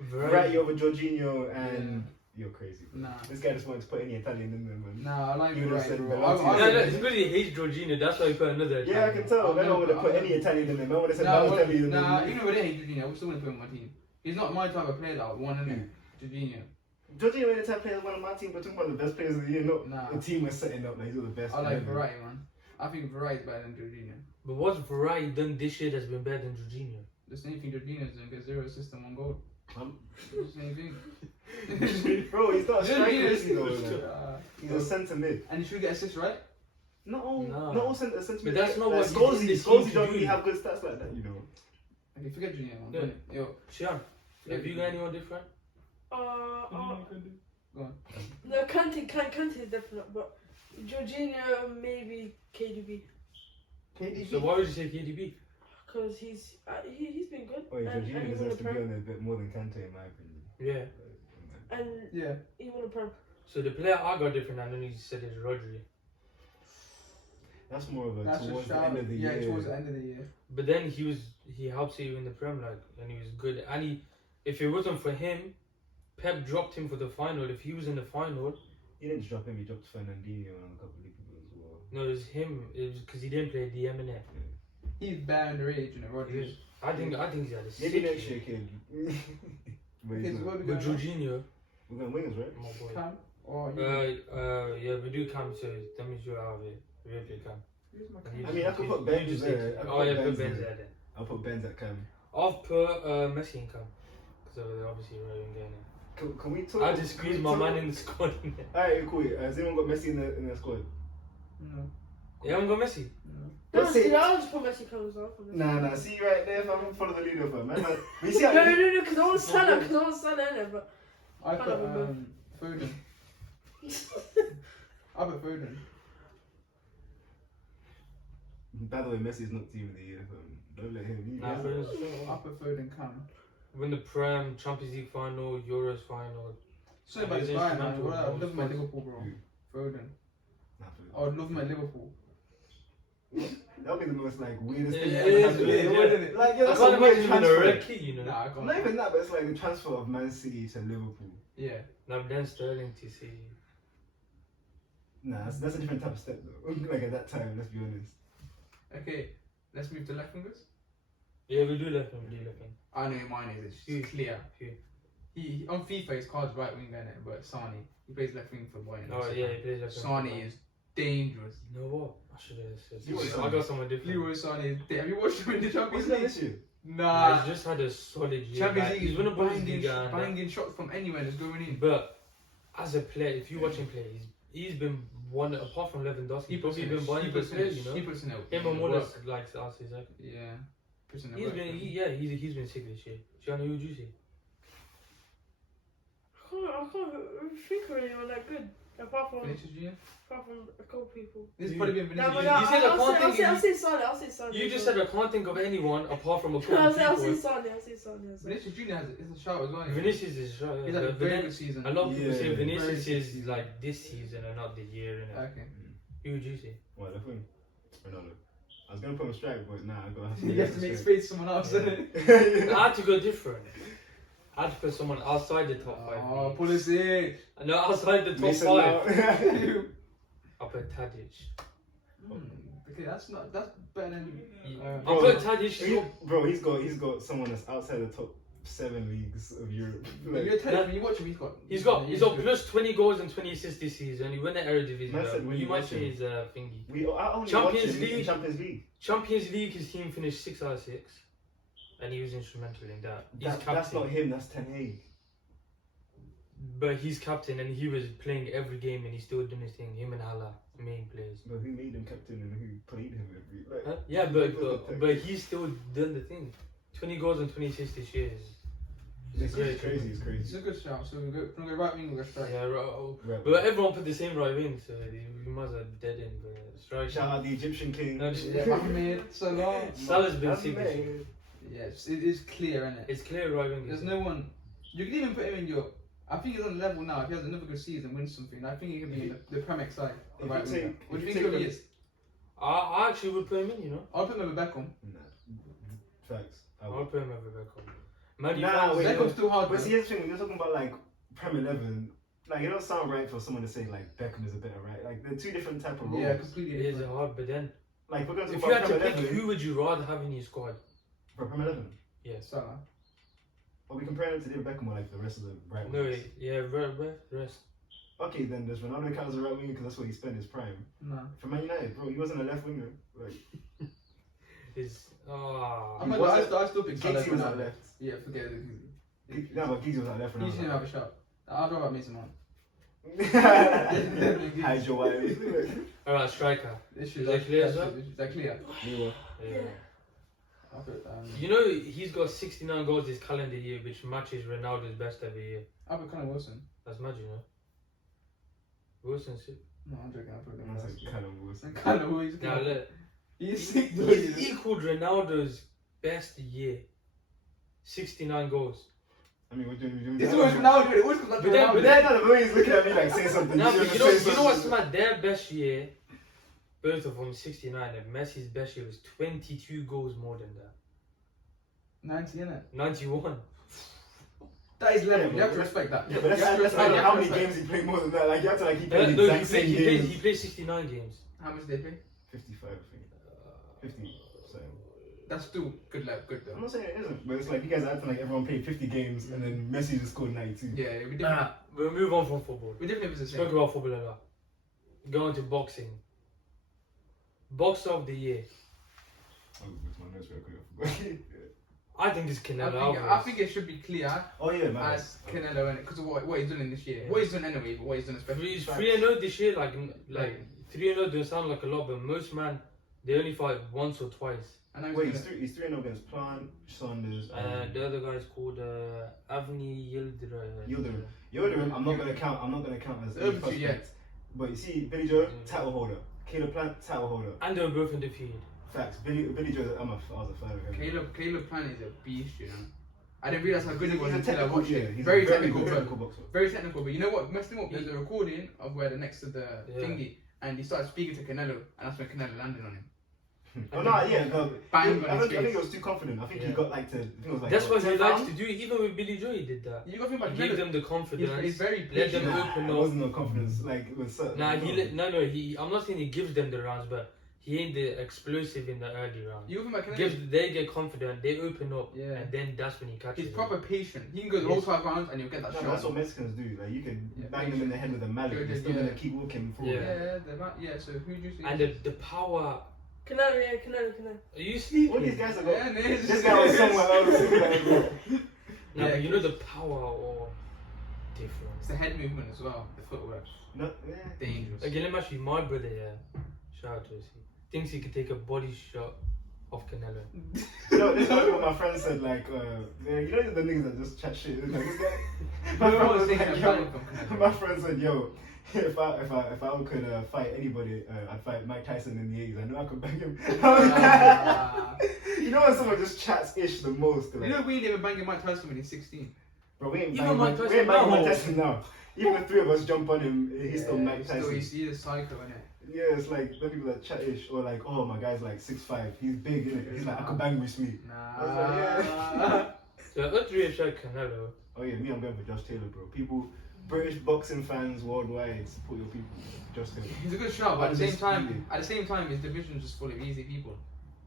Variety over Jorginho and you're crazy. Bro. Nah. This guy just wanted to put any Italian in there, man. Nah, I like You would've Variety, said bro. Belotti. No, it's because he hates Jorginho, that's why he put another Yeah, I can tell. Man, I would have put any Italian in there. Man, I would have said Balotelli in there. Nah, even with hate Jorginho, I would still want to put him on my team. He's not my type of player that I would want in there. Jorginho. Jorginho ain't the type of player one of my team, but talking about the best players of the year, not Nah. the team we're setting up. Like he's all the best. I like ever. Variety, man. I think Variety is better than Jorginho. But what's Variety done this year that's been better than Jorginho? The same thing Jorginho's doing, get 0 assists and 1 goal. The same thing. Bro, he's not a striker, Jorginho's- is he, though? Like, he's a centre mid. And he should get assists, right? Not all, Nah. not all centre But mid. that's not what he Scorsese. did this Scorsese season don't to really do. have good stats like that, you know. Okay, forget Jorginho, man. Yeah. Yo, Shayaan, have you got anyone different? go on. No, Kante is definite, but Jorginho maybe KDB So why would you say KDB? because he's been good Oh, yeah, and Jorginho he won a deserves to be prem on there a bit more than Kante, in my opinion. Yeah. and Yeah. he won a prem. So the player I got different, I know you said is Rodri. That's more of a That's towards a the shout. end of the Yeah, year. towards the end of the year. But then he helps you in the Prem, like, and he was good. And if it wasn't for him, Pep dropped him for the final. If he was in the final, He didn't drop him, he dropped Fernandinho and a couple of people as well. no, it was him. It was because he didn't play DM in it. He's bad underage, you know, Rodri. I think he had a sick Maybe next year. year, kid. But Okay, he's so not. what we But got now? Jorginho, We're going wingers, right? my boy. Cam? Or you? Yeah, we do Cam, so that means you're out of it. We have to Cam. Who's my And you I mean, I just- could you put Benz just there. take- I could Oh put yeah, Benz put Benz there. there then. I'll put Benz at Cam. I've put Messi in Cam. Because obviously we're not even getting it. Can we talk? I just squeeze my man in the squad. Alright, cool. Has anyone got Messi in their squad? No. Yeah, I'm got Messi. No. No, That's it. I'll just put Messi comes off. Nah. See right there, if I'm follow the leader, fam. Man, we see No, how. because I want Salah, in it, but I Can't put remember. Foden. I put Foden. By the way, Messi is not team of the year, fam. Don't let him. Nah, I put Foden Cam. win the Prem, Champions League final, Euros final. Sorry about this He's guy, man. instrumental Well, I in love my most Liverpool, bro. Foden. Nah, I would love my Liverpool. that'll be the most like weirdest thing Yeah, ever it is happened. weird, yeah. Like, yeah, I that's can't a weird imagine him in a transfer. red key, you know. Nah, I can't. Not even that, but it's like the transfer of Man City to Liverpool. Yeah. Now then Sterling to see. Nah, that's a different type of step though. Like at that time, let's be honest. Okay, let's move to left wingers. Yeah, we do left wing. I know who mine is. It's clear. He on FIFA his card's right wing, isn't it? But Sani, he plays left wing for Warrington. Oh yeah, he plays left wing. Sani is dangerous. You know what? I should have Leroy said. Sané. I got someone different. Leroy Sani is have you watched him in the Champions Wasn't that League? this year? Nah. He's just had a solid year. Champions like, League he's is won a Bundesliga. banging shots from anywhere that's going in. But as a player, if you watch him play, he's been one apart from Lewandowski. He's probably been one of the players, you know. He puts in Him and Wallace likes us, exactly. Yeah. Puts in the He's work. been he's been sick this year. Shayaan, who would you say? I can't think of anyone that good apart from Vinicius Junior. a couple people. This has probably been No, Vinicius but Junior. You said I can't think. I'll say Sonny. I'll say Sonny. You just said I can't think of anyone apart from a couple I'll say people. Sonny. I'll say Sonny. Vinicius Junior is a shout as well. Vinicius is shot. He's had a very good season. A lot of people say Yeah. Vinicius Very is like this season and not the year. And Okay. who would you say? What, left wing? Ronaldo. I was gonna put him strike, but nah, I gotta You have to make space for someone else, Yeah. isn't it? I had to go different. I had to put someone outside the top five. Oh, policy. No, outside the top Mason five. Mount. I put Tadic. Okay, that's better than. I Bro, put Tadic. Bro, he's got someone that's outside the top 7 leagues of Europe. When you're telling me, you watch him, he's He's got plus 20 goals and 20 assists this season. He won the Eredivisie. Man said when You you might watch say him. his thingy. I only Champions watched him in League. Champions League. Champions League, his team finished 6 out of 6, and he was instrumental in that. He's captain, That's not him, that's Ten Hag. but he's captain, and he was playing every game, and he's still doing his thing. Him and Hala, main players. But who made him captain and who played him every like, Huh? Yeah, but he's still done the thing. 20 goals and 20 assists this year. It's great. crazy, it's It's crazy. a good shout. So we go right wing, we go strike. Yeah, right. Right. But everyone put the same right wing, so we might as well dead in. But strike. Shout out the Egyptian king. No, just- Yeah, Mohamed Salah. Salah's been sick this year. Mohamed. Yes, it is clear, isn't it? It's clear right wing. There's no one. You can even put him in your. I think he's on the level now. If he has another good season, wins something, I think he can be in the Premier side. If Right you winger. take- What do if you you think take he is? I actually would put him in, you know. I'll put him over Beckham. Nah. Facts. I I'll would. put him over Beckham. Man, Nah, wait, Beckham's too hard. But though. see, here's the thing, when you're talking about like Premier 11, like it don't sound right for someone to say like Beckham is a better right. Like they're two different type of roles. Yeah, completely it is different. hard, but then Like we're going to if talk you about had to Premier pick, 11 who would you rather have in your squad? for Premier 11. Yes. Salah. Are we comparing it to David Beckham or like the rest of the right No, wings? yeah, rest. Okay, then does Ronaldo count as a right winger because that's where he spent his prime? No. For Man United, bro, he wasn't a left winger. Like Is I still pick Salah. Gaity was at left. Yeah, forget it. No, but Gizzy was at left. He shouldn't have a shot. I'd rather Mason Mount. Hide your wife. alright, striker. This Is that clear as well? Is that clear? Yeah. I'll put, You know he's got 69 goals this calendar year, which matches Ronaldo's best every year. I'll put Conor Wilson. That's mad, you know. Wilson's sick. No, I'm joking. I'll put him. That's like Callum Wilson. Conor Wilson. Now look, He's sick. he's equaled Ronaldo's best year. 69 goals. I mean, we're doing. It's always Ronaldo. It always comes back to But then- Ronaldo. But then the way he's looking at me like saying something. Nah, he's but gonna you know say what's something. mad? Their best year, both of them 69, and Messi's best year was 22 goals more than that. 90, innit? 91. That is level. Yeah, You have to but- respect that. Yeah, but that's like how many games he played more than that. Like you have to like he played the No, exact same he games. played 69 games. How much did they pay? 55, I think. 50. So That's still good level. Good I'm though. not saying it isn't, but it's like you guys are acting like everyone played 50 games and then Messi just scored 92. Yeah, we different. Nah, we'll move on from football. We different if it's the Spoke same. about football a lot. Go on to boxing. Boxer of the year. Oh, with my notes real quick. I think it's Canelo. I think it should be clear Oh yeah, man. as Canelo in it because of what he's doing this year. Yeah. What he's doing anyway, but what he's doing especially. He's 3-0 this year. Like 3-0 doesn't sound like a lot, but most man they only fight once or twice. And now Wait, he's he's 3-0 against Plant, Saunders, and The other guy's called Avni Yildirim. Yildirim. I'm not gonna count as Over any to prospect. yet. But you see, Billy Joe, title holder. Caleb Plant, title holder. And they were both undefeated. Facts. Billy Joe, I was a fan of him. Caleb Plant is a beast, you know. I didn't realize how good he was He's a until I technical, watched yeah, it. he's Very a technical, good but technical boxer. very technical. But you know what messed him up? There's a recording of where the next to the Yeah. thingy, and he started speaking to Canelo, and that's when Canelo landed on him. Oh no, yeah, no. Bang on I his think he face. was too confident. I think he Yeah. got like to. I think it was like. That's what he 10 likes rounds? to do. Even with Billy Joe, he did that. You got to think about He gave Canelo. them the confidence. He's very Let them patient. open It up. wasn't no confidence. Like it was. Nah, I'm not saying he gives them the rounds, but he ain't the explosive in the early round. You look at Canelo. They get confident, they open up, Yeah. and then that's when he catches. He's it. proper patient. He can go the whole 5 rounds and you'll get that No, shot. that's what Mexicans do. Like you can Yeah, bang them in the head with a mallet, Good, they're still yeah. gonna keep walking forward. Yeah, so who do you think? And the power. Canelo, yeah, Canelo. Are you sleeping? All these guys are Yeah, going. this This guy was somewhere else. No, Yeah, but you know the power or different. It's the head movement as well, the footwork. No, yeah. Dangerous. Again, let me ask you, my brother, yeah, shout out to us, he thinks he could take a body shot of Canelo. You know, this is what my friend said. Like, man, you know the niggas that just chat shit. Like, this guy. My friend was like, yo. My friend said, yo. If I could fight anybody, I'd fight Mike Tyson in the 80s. I know I could bang him. You know when someone just chats ish the most? Like, You know we ain't even banging Mike Tyson when he's 16. bro, we ain't Even banging Mike we Tyson ain't banging now. Mike Tyson now. Even the three of us jump on him, he's still Mike Tyson. Still, you see the psycho in it. Yeah, it's like the people that chat ish or like, oh my guy's like 6'5", he's big, innit? He's like, I could bang Bruce Lee. I was like, yeah. So, let's reassure Canelo. Oh yeah, me, I'm going for Josh Taylor, bro. People, British boxing fans worldwide, support your people. Josh Taylor. He's a good shot, but at the Undisputed. same time, his division's just full of easy people.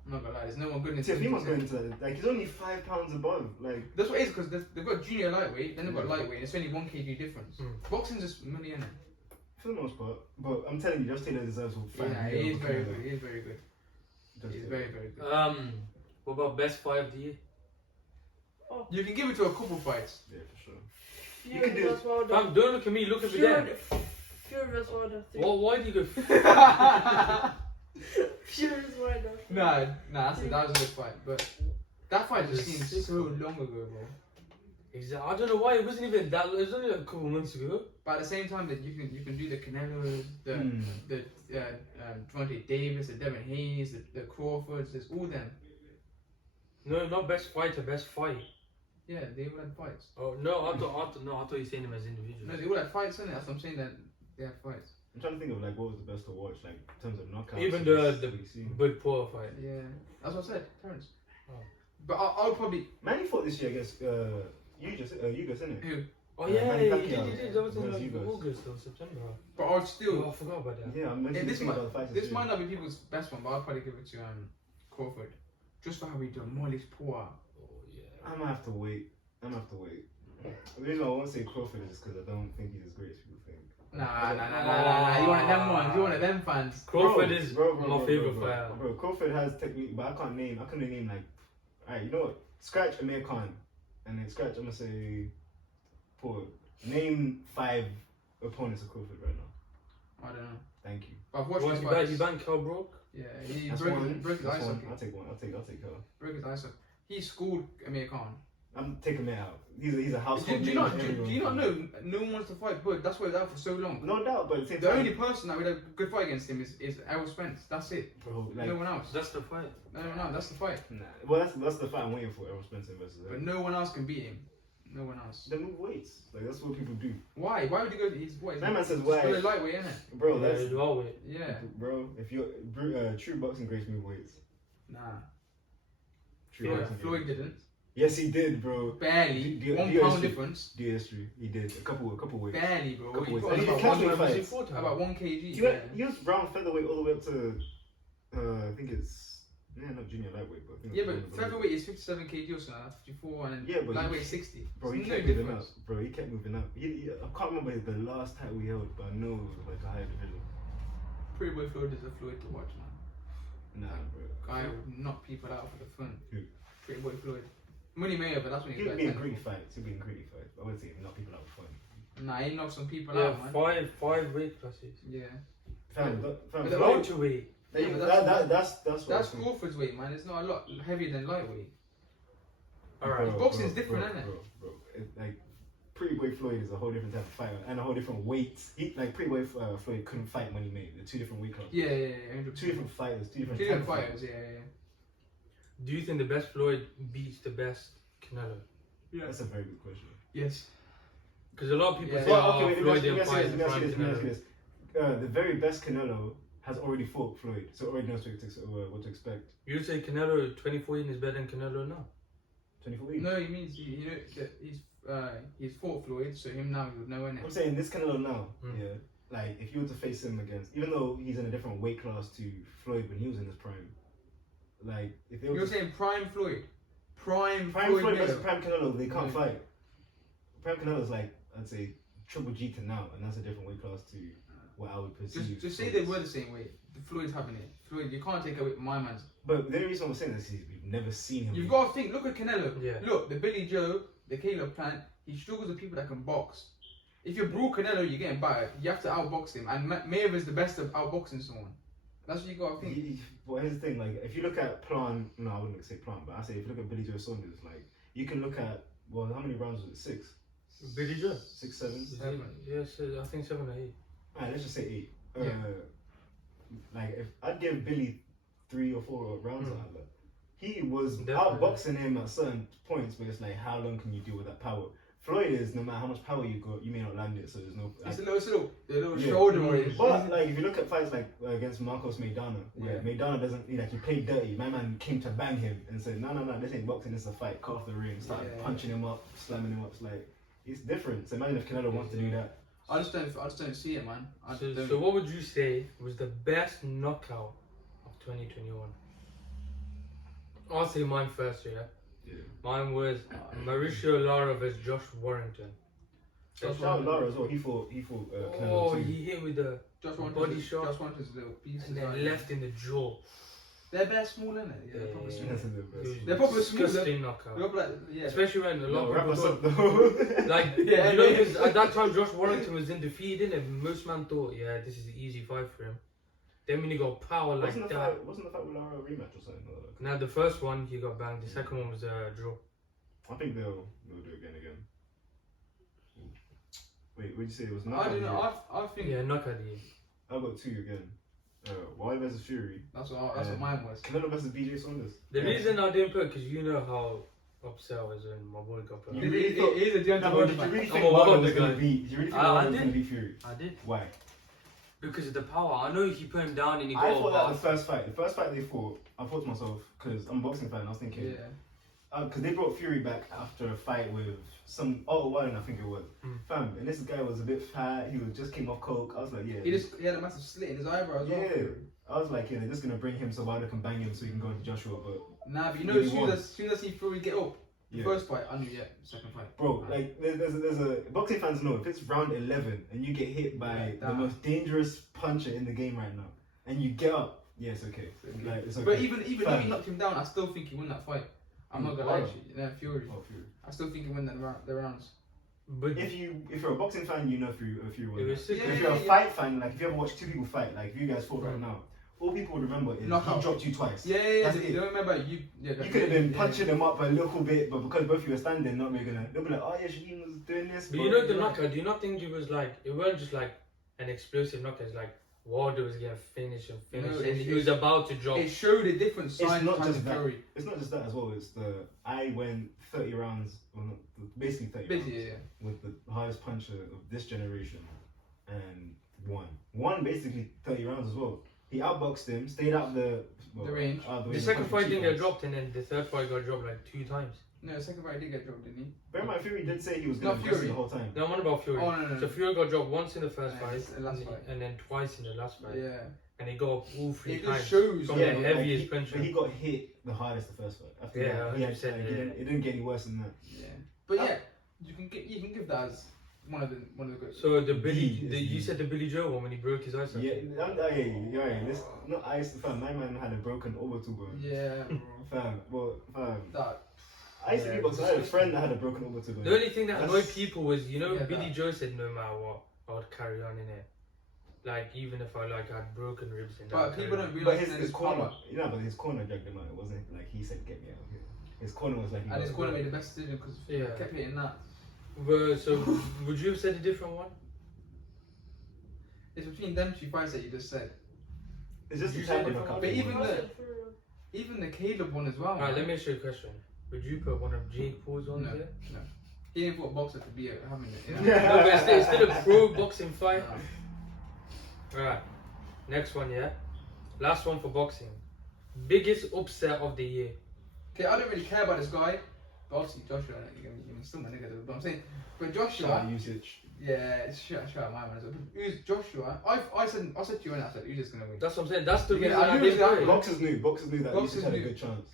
I'm not gonna lie, there's no one good in his See, if he division. must go into that, like he's only 5 pounds above, like. That's what it is, because they've got junior lightweight, then they've got lightweight, and it's only 1 kg difference. Boxing's just money in it. For the most part, but I'm telling you, Josh Taylor deserves a fight. Yeah, he is very good. He is very good. Josh He's Taylor. very, very good. What about best fight of the year? You can give it to a couple fights. Yeah, for sure. Fury can do vs Wilder. Fam, don't look at me, look at me there. Fury vs Wilder. Why do you go? Fury vs Wilder. Nah, that was a good fight, but that fight just It's seems so long ago, bro. Exactly. I don't know why it wasn't even that. It was only a couple months ago. But at the same time, that you can do the Canelo, the Devontae Davis, the Devin Hayes, the Crawfords, there's all them. No, not best fighter, best fight. Yeah, they all had fights. Oh no, I thought you were saying them as individuals. No, they all had fights, innit? That's what I'm saying, that they had fights. I'm trying to think of like what was the best to watch, like in terms of knockouts. Even and the we've seen. Bud Poor fight. Yeah, that's what I said, Terrence. Oh. But I would probably. Manny fought this year against Ugos, innit? Who? Oh Yeah, yeah, Manny he Pacquiao did. That was in versus like Ugos. August or September. But I would still. Oh, I forgot about that. Yeah, I'm Yeah, mentioning this about the fights. this might not be people's best one, but I'll probably give it to Crawford. Just for how he demolished Poor. Oh yeah. I'm gonna have to wait. The reason why I won't say Crawford is because I don't think he's as great as people think. Nah. You wanted them ones. You wanted them fans. Crawford is bro, my favorite fighter. Bro, Crawford has technique, but I couldn't name like. Alright, you know what? Scratch Amir Khan, and then scratch. I'm gonna say, Paul. Name 5 opponents of Crawford right now. I don't know. Thank you. But I've watched What, his you fights. banned Cal Broke? Yeah, he That's broke one. his That's ice one. hockey. I'll take one. I'll take her. Broke his ice hockey. He schooled Amir Khan. I'm taking him out. He's a household Do you name. not Everyone know? No one wants to fight Bud. That's why he's out for so long. No doubt, but at the same The time, only person that would have a good fight against him is Errol Spence. That's it. bro, like, No one else. That's the fight. No, that's the fight. nah. Well, that's the fight I'm waiting for. Errol Spencer versus. But no one else can beat him. No one else. They move weights. Like that's what people do, Why? Why would he go? He's what? That man says he's why. still a lightweight, isn't it? bro. Yeah, That's you are with. Yeah. bro. If you're true boxing greats move weights. Nah. True Yeah, boxing Floyd greats. didn't. Yes, he did, bro. Barely. D- 1 Diaz pound did. difference. DS3, he did a couple weights. Barely, bro. Couple He weights. got And he about catch me one- fights. about 1 kg. He Yeah. was brown featherweight all the way up to, I think it's not junior lightweight, but I think Yeah, it's but one of the featherweight is 57 kg or something, 54, and Yeah, but lightweight 60. Bro, he There's no kept moving difference. up. Bro, he kept moving up. I can't remember the last title he held, but I know it was like a higher division. Pretty boy Floyd is a Floyd to watch, man. Nah, bro. Guy would knock people out for the fun. Who? Pretty boy Floyd. Money Mayor, but that's when He he's would like be in 10. greedy fights. He'd be in greedy fights. I wouldn't say knock people out for fun. Nah, he knocked some people Yeah, out, man. five weight classes. Yeah. Fam, But the- Welterweight. That- Yeah, but that's what That's I think. Crawford's weight, man. It's not a lot heavier than lightweight. Alright. Bro, Boxing's bro, different, bro, innit? Bro. Like, Pretty Boy Floyd is a whole different type of fighter and a whole different weight. Pretty Boy Floyd couldn't fight Money Made. They're 2 different weight classes. Yeah, 100%. 2 different fighters, 2 different Two types different of fighters, yeah. Do you think the best Floyd beats the best Canelo? That's a very good question. Yes. Because a lot of people Yeah. say, Well, oh, okay, Floyd let me didn't ask fight you prime this, let me ask you Canelo. this. The very best Canelo has already fought Floyd, so already knows what to expect. You say Canelo 2014 is better than Canelo now? 24 No, he means you know that he's fought Floyd, so him now you would know, innit? I'm saying this Canelo now, Mm. yeah. like if you were to face him against, even though he's in a different weight class to Floyd when he was in his prime, like if they were You're saying prime Floyd, prime Floyd Floyd versus Mayweather. Prime Canelo, they can't Yeah. fight. Prime Canelo is like, I'd say Triple G to now, and that's a different weight class to what I would perceive. Just say they were the same weight. Floyd's having it. Floyd, you can't take away my man's. But the only reason I'm saying this is we've never seen him. You've got to think. Look at Canelo. Yeah. Look, the Billy Joe, the Caleb plant. He struggles with people that can box. If you're Bro Canelo, you're getting battered. You have to outbox him, and Mayweather's the best of outboxing someone. That's what you got to think. But here's the thing, like if you look at Plant, no, I wouldn't say Plant, but I say if you look at Billy Joe Saunders, like you can look at, well, how many rounds was it? 6, Billy Joe. 6, 7. Yes, I think 7 or 8. Alright, let's just say 8. Yeah. Like if I'd give Billy 3 or 4 rounds out of it, he was Definitely. outboxing him at certain points, but it's like how long can you deal with that power? Floyd is no matter how much power you got, you may not land it, so there's no. It's a little Yeah. shoulder on it. But like if you look at fights like against Marcos Maidana, where Yeah. Maidana doesn't like he played dirty. My man came to bang him and said, no, this ain't boxing, this is a fight. Cut off the ring, started Yeah. punching him up, slamming him up. It's like it's different. So imagine if Canelo wants to do that. I just don't see it, man. So what would you say was the best knockout of 2021? I'll say mine first, yeah. Yeah. Mine was Mauricio Lara versus Josh Warrington. Shout out Lara as well. He fought Canelo Oh, too. he hit with the Josh body shot. Josh Warrington's little pieces. and then left in the jaw. They're bare small, innit? Yeah, they're probably Yeah. small. That's a little It bit. was They're probably small, disgusting knockout. Look like, yeah. Especially when a lot No, of wrap people us up thought, though. like, Yeah, you know, yeah. 'cause at that time Josh Warrington was undefeated and most man thought, yeah, this is an easy fight for him. Then when he got power like wasn't the that, fight with Lara a rematch or something? Or now the first one he got banged, the second one was a draw. I think they'll do it again. Wait, what did you say? It was I knockout don't of the know. year? I think Yeah, knockout the I got 2 again. Wilder versus Fury. that's what mine was. Canelo versus BJ Saunders. The Yeah. reason I didn't put, because you know how upset I was when my boy got put. You It really is thought- a Deontay No, but Wilder did you fight. really I'm think a Wilder Wilder was going guy. to beat? Did you really think I Wilder was did. going to beat Fury? I did. Why? Because of the power. I know he put him down and he I got thought that a the first fight. The first fight they fought, I thought to myself, because I'm a boxing fan, I was thinking, Yeah. because they brought Fury back after a fight with some Otto Warren, I think it was. Fam, and this guy was a bit fat. He just came off coke. I was like, yeah. He had a massive slit in his eyebrow as well. Yeah. I was like, yeah, they're just gonna bring him so Wilder can bang him so he can go into Joshua. But Nah, but you know, Maybe as soon one. as I see Fury get up, the yeah, first fight, I knew, second fight. bro, like there's a boxing fans know if it's round 11 and you get hit by Like the that. most dangerous puncher in the game right now, and you get up, yeah, it's okay. Like it's okay. But even though Fam. he knocked him down, I still think he won that fight. I'm not gonna lie to you. Yeah, Fury. Oh, Fury. I still think he won the rounds. But If you're a boxing fan, you know Fury won. it was that. sick. Yeah. If you're a fight fan, like if you ever watch 2 people fight, like if you guys fought right now, all people would remember is Knockout. he dropped you twice. Yeah. That's They it. don't remember you. Yeah, You could have been punching them up a little bit, but because both of you were standing, not really gonna. They'll be like, oh yeah, Shaheim was doing this. But you know the knockout, do you not think it was like, it wasn't just like an explosive knockout, it's like Wilder was getting finished and No, and he was about to drop. It showed a different side not to just that. Fury. It's not just that as well. It's I went 30 rounds, well, not, basically 30 rounds, Busy, yeah. with the highest puncher of this generation, and won basically 30 rounds as well. He outboxed him, stayed out the range. Out The second fight didn't get dropped. dropped and then the third fight got dropped like 2 times. No, the second fight did get dropped, didn't he? Bear in mind, Fury did say he was Not going to Fury. the whole time. No, I'm on about Fury. Oh, no. So Fury got dropped once in the first And fight, the last fight. and then twice in the last fight. Yeah. And he got up all 3 It times. just shows. From Yeah, the but, heaviest he, puncher. but he got hit the hardest the first fight. After Yeah, that, he had, 100%, like, yeah. it didn't get any worse than that. Yeah. But yeah, you can give that as one of the good. So the Indeed. you said the Billy Joe one when he broke his eyes. Yeah, this not ice. Fam, my man had a broken orbital, Yeah, bro. Fam. That. I used to be boxing. I had a friend that had a broken orbital. The only thing that That's- annoyed people was, you know, Yeah, Billy that. Joe said no matter what, I would carry on in it. Like even if I like had broken ribs and that. But people don't But realize his his corner, power. but his corner dragged him out. It wasn't like he said, "Get me out of here." His corner was like, And his corner made the best decision because he Yeah. kept hitting that. But, so would you have said a different one? It's between them 2 fights that you just said. It's just You the said type of different knockout. But they even want. the- Even the Caleb one as well. Alright, man. let me ask you a question. Would you put one of Jake Paul's on No. there? He didn't put a boxer to be having it. You know? Yeah. No, but it's still a pro boxing fight. Nah. Alright, next one, yeah? Last one for boxing. Biggest upset of the year. Okay, I don't really care about this guy, But obviously Joshua, you're still my nigga though. But I'm saying, but Joshua, Shout usage. yeah, shout out my man as well. Who's Joshua? I said to you and I said Usic's gonna win. That's what I'm saying. That's the Yeah, reason I I knew didn't that. put it. Boxers knew that Boxers Usage had a knew. good chance.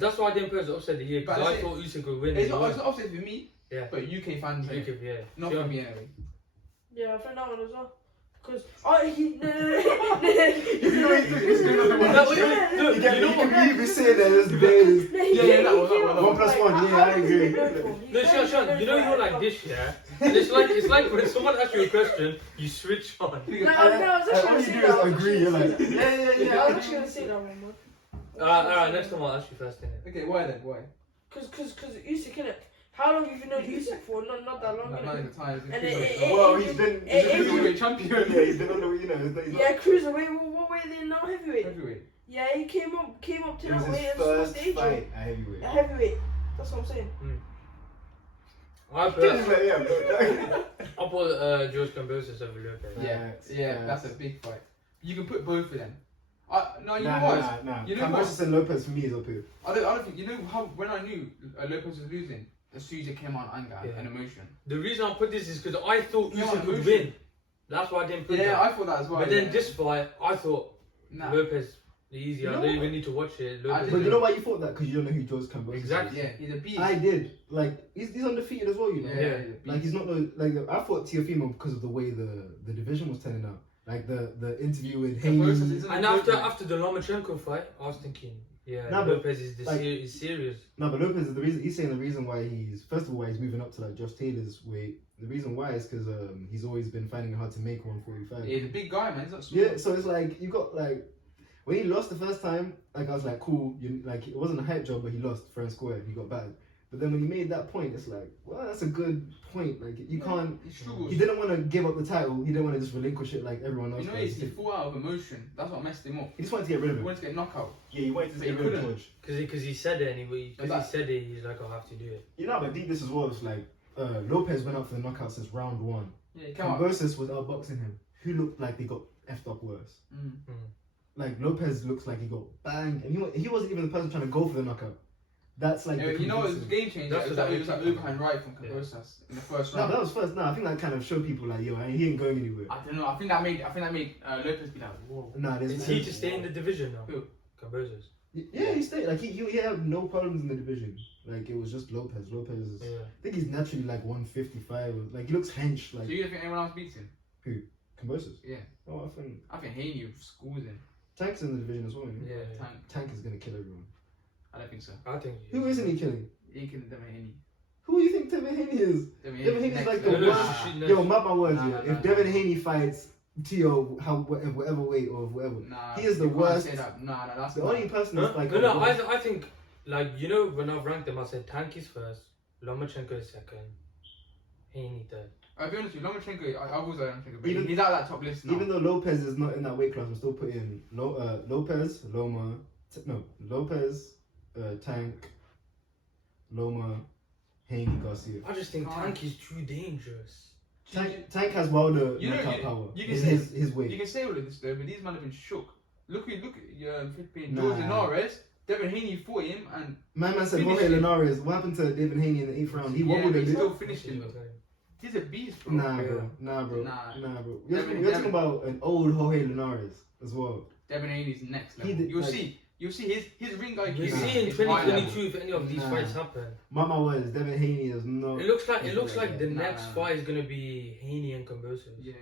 That's why I didn't put it as upset of the year because But I I thought Usyk would win. It's not upset for me, Yeah. but UK fans, You could, yeah. not Sure. for me anyway. Yeah, I think that one as well. Because he no. You know what he's doing on the one. No, wait, You can be saying that there's days. Yeah, that one. 1 plus 1, yeah, I agree. No, Sean, you know you're like this, yeah? And it's like when someone asks you a question, you switch on. No, I was actually All gonna you say do that. is agree, you're like, yeah. I was actually gonna say that one, man. Alright, next time I'll ask you first, innit? Okay, why then? Why? Cause Usyk, innit? How long have you known Usyk for? Not that long, Not in the innit? time. And Well, he's been it- Heavyweight champion. Yeah, he's been on the, you know, he's not. Yeah, cruiserweight. What weight are they now? Heavyweight. Heavyweight. Yeah, he came up to It was that weight his and first stage. fight at heavyweight. A heavyweight. That's what I'm saying. I He's put like, yeah, bro. George Cambosos over Lopez. Yeah, that's a big fight. You can put both of them. No, you know Nah, what? nah. You know Cambosos and Lopez for me is up here. I don't think you know how when I knew Lopez was losing, as soon as it came out anger and emotion. The reason I put this is because I thought No, Usyk would emotion. win. That's why I didn't put Yeah, that. I thought that as well. But then this fight, I thought Nah. Lopez the easy. You I know don't what? even need to watch it. I Lopez But didn't. you know why you thought that? Because you don't know who George Cambosos is. Exactly. Yeah, he's a beast. I did. Like, he's undefeated as well, you know? Yeah, Like, he's not no, like, I thought Teofimo because of the way the division was turning out. Like, the interview with Cambosos Haney. isn't And a good after the Lomachenko fight, I was thinking, yeah, Nah, but, Lopez is like- is serious. No, but Lopez is the reason. He's saying the reason why first of all, why he's moving up to like Josh Taylor's weight. The reason why is because he's always been finding it hard to make 145. He's a big guy, man. He's not small. Yeah, so it's like you got like when he lost the first time, like I was like, cool. Like it wasn't a hype job, but he lost fair and square. He got battered. But then when he made that point, it's like, well, that's a good point. Like you can't. He struggles. He didn't want to give up the title. He didn't want to just relinquish it like everyone else. You know, does. he fought out of emotion. That's what messed him up. He just wanted to get rid of He him. wanted to get knocked out. Yeah, he wanted to But get he rid of couldn't. George. Because he said it anyway. Because he said it, he's like, I'll have to do it. You know, but deep this as well. It's like Lopez went out for the knockout since round 1. Yeah, he came out. Cambosos was outboxing him. Who looked like they got effed up worse. Like Lopez looks like he got banged, and he wasn't even the person trying to go for the knockout. That's like Yeah, the you know, it was a convincing- game changer. That's It was what like, it was I like think. overhand right from Cambosos in the first No, round. but that was first. No, I think that kind of showed people like, yo, he ain't going anywhere. I don't know. I think that made Lopez be like, whoa. Nah, Is he to stay in the division now? Who? Cambosos. Yeah, he stayed. Like he had no problems in the division. Like it was just Lopez. Lopez is. Yeah. I think he's naturally like 155. Like he looks hench. Like So you don't think anyone else beats him? Cambosos. Yeah. Oh, I think Haney schools him. Tank's in the division as well. You know? Yeah. Tank is gonna kill everyone. I don't think so. I think. Who isn't he killing? He ain't killing Devin Haney. Who do you think Devin Haney is? Devin Haney's like the level. worst. Nah. Yo, mark my words. Nah, Yeah. nah, If nah, Devin nah. Haney fights Tio, whatever weight or whatever, Nah, he is the you can't worst. say that. Nah, that's The not. only person No, that's like. no, I think, like, you know, when I've ranked them, I said Tank is first, Lomachenko is second, Haney third. I'll be honest with you, Lomachenko, I always like Lomachenko, but Even- he's out of that top list now. Even though Lopez is not in that weight class, I'm still putting Lopez, Lopez, Tank, Loma, Haney, Garcia. I just think Can't. Tank is too dangerous. Tank has wilder You know, knockout you- power. you can in say- his You weight. can say all of this though, but these men have been shook. Look at flipping Nah. George Linares, Devin Haney fought him, and My man said Finish Jorge him. Linares. What happened to David Haney in the 8th round? He Yeah, wobbled but a he bit. still finished him. He's a beast, bro. Nah, bro. Nah, bro. Nah. Nah, bro. Devin- You're talking Devin- about an old Jorge Linares as well. Devin Haney's next He level. did, You'll like- see. You'll see his ring IQ. You Nah. see in is high level. 2022 if any of these Nah. fights happen. Mama words, Devin Haney is no. It looks like the Nah, next nah. fight is gonna be Haney and Cambosos. Yeah.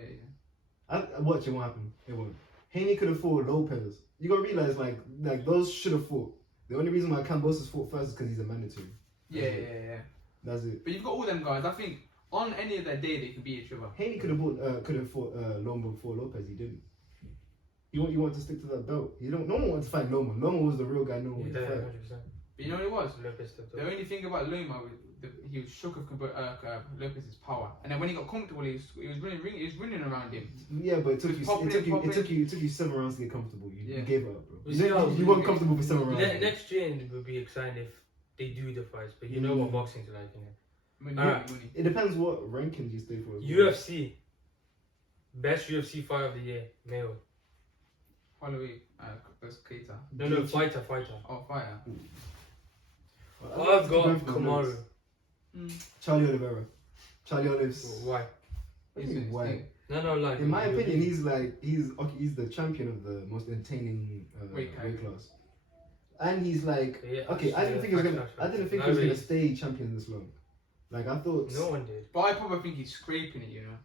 I watch it won't happen. It won't. Haney could have fought Lopez. You gotta realize like those should have fought. The only reason why Cambosos fought first is because he's a mandatory. Yeah. That's it. But you've got all them guys. I think on any of their day they could beat each other. Haney could have fought Loma before Lopez. He didn't. You want to stick to that belt. No one wanted to fight Loma. Loma was the real guy. No one wanted Yeah, to fight. 100%. But you know what it was? Lopez stepped The up. only thing about Loma, he was shook of Lopez's power, and then when he got comfortable, he was running around him. Yeah, but it took Just you. popping It took in, you. popping. It took you 7 rounds to get comfortable. You Yeah. gave it up, bro. You see how- You weren't comfortable for 7 rounds. Next year it would be exciting if they do the fights, but you know what boxing's like, innit? Money. Alright. It depends what rankings you stay for. as well. UFC. Best UFC fight of the year. Male. Holloway, that's Keita. No, fighter. Oh, fire. I've got Kamaru. Charlie Oliveira. Charlie Olives. Why? What do you mean, why? No, like. In my opinion, he's the champion of the most entertaining weight class. And he's like, okay, I didn't think he was gonna stay champion this long. Like I thought. No one did. But I probably think he's scraping it, you know.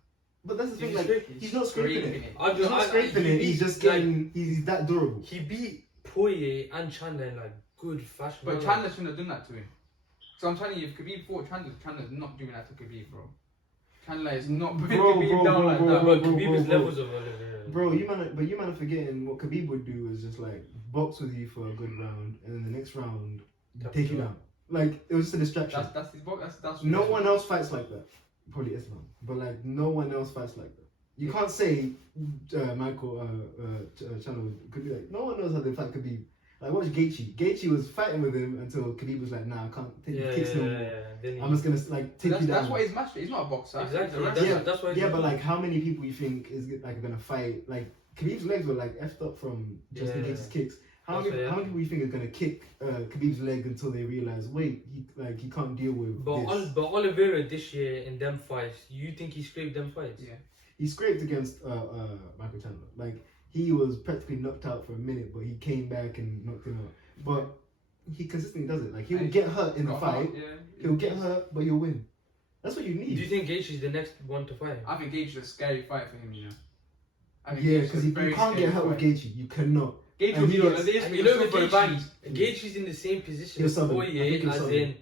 But that's the thing, like he's not scraping it. He's not scraping it. He's just getting. He's that durable. He beat Poirier and Chandler in like good fashion. But Chandler shouldn't have done that to him. So I'm telling you, if Khabib fought Chandler, Chandler's not doing that to Khabib, bro. Chandler is not putting Khabib down like that. But Khabib is levels of bro, you man are forgetting what Khabib would do is just like box with you for a good round, and then the next round take you down. Like it was just a distraction. That's his box. That's no one else fights like that. Probably Islam, but like no one else fights like that. You can't say Michael Chandler could be like no one knows how they fight Khabib. Like watch Gaity. Gaity was fighting with him until Khabib was like, nah, I can't take kicks no more. I'm just gonna like take you down. That's why he's master. He's not a boxer. Exactly. That's why. Yeah, but like how many people you think is like gonna fight? Like Khabib's legs were like effed up from just Gaethje's kicks. How many people you think are gonna kick Khabib's leg until they realize, wait, he can't deal with this. But Oliveira this year in them fights, you think he scraped them fights? Yeah. He scraped against Michael Chandler. Like he was practically knocked out for a minute, but he came back and knocked him out. But he consistently does it. Like he will get hurt in the fight. He'll get hurt, but you'll win. That's what you need. Do you think Gaethje is the next one to fight? I think Gaethje is a scary fight for him, you know. Yeah, because you can't get hurt with Gaethje. You cannot. Gaethje will be on this, you know Gaethje's in the same position as Poirier, as in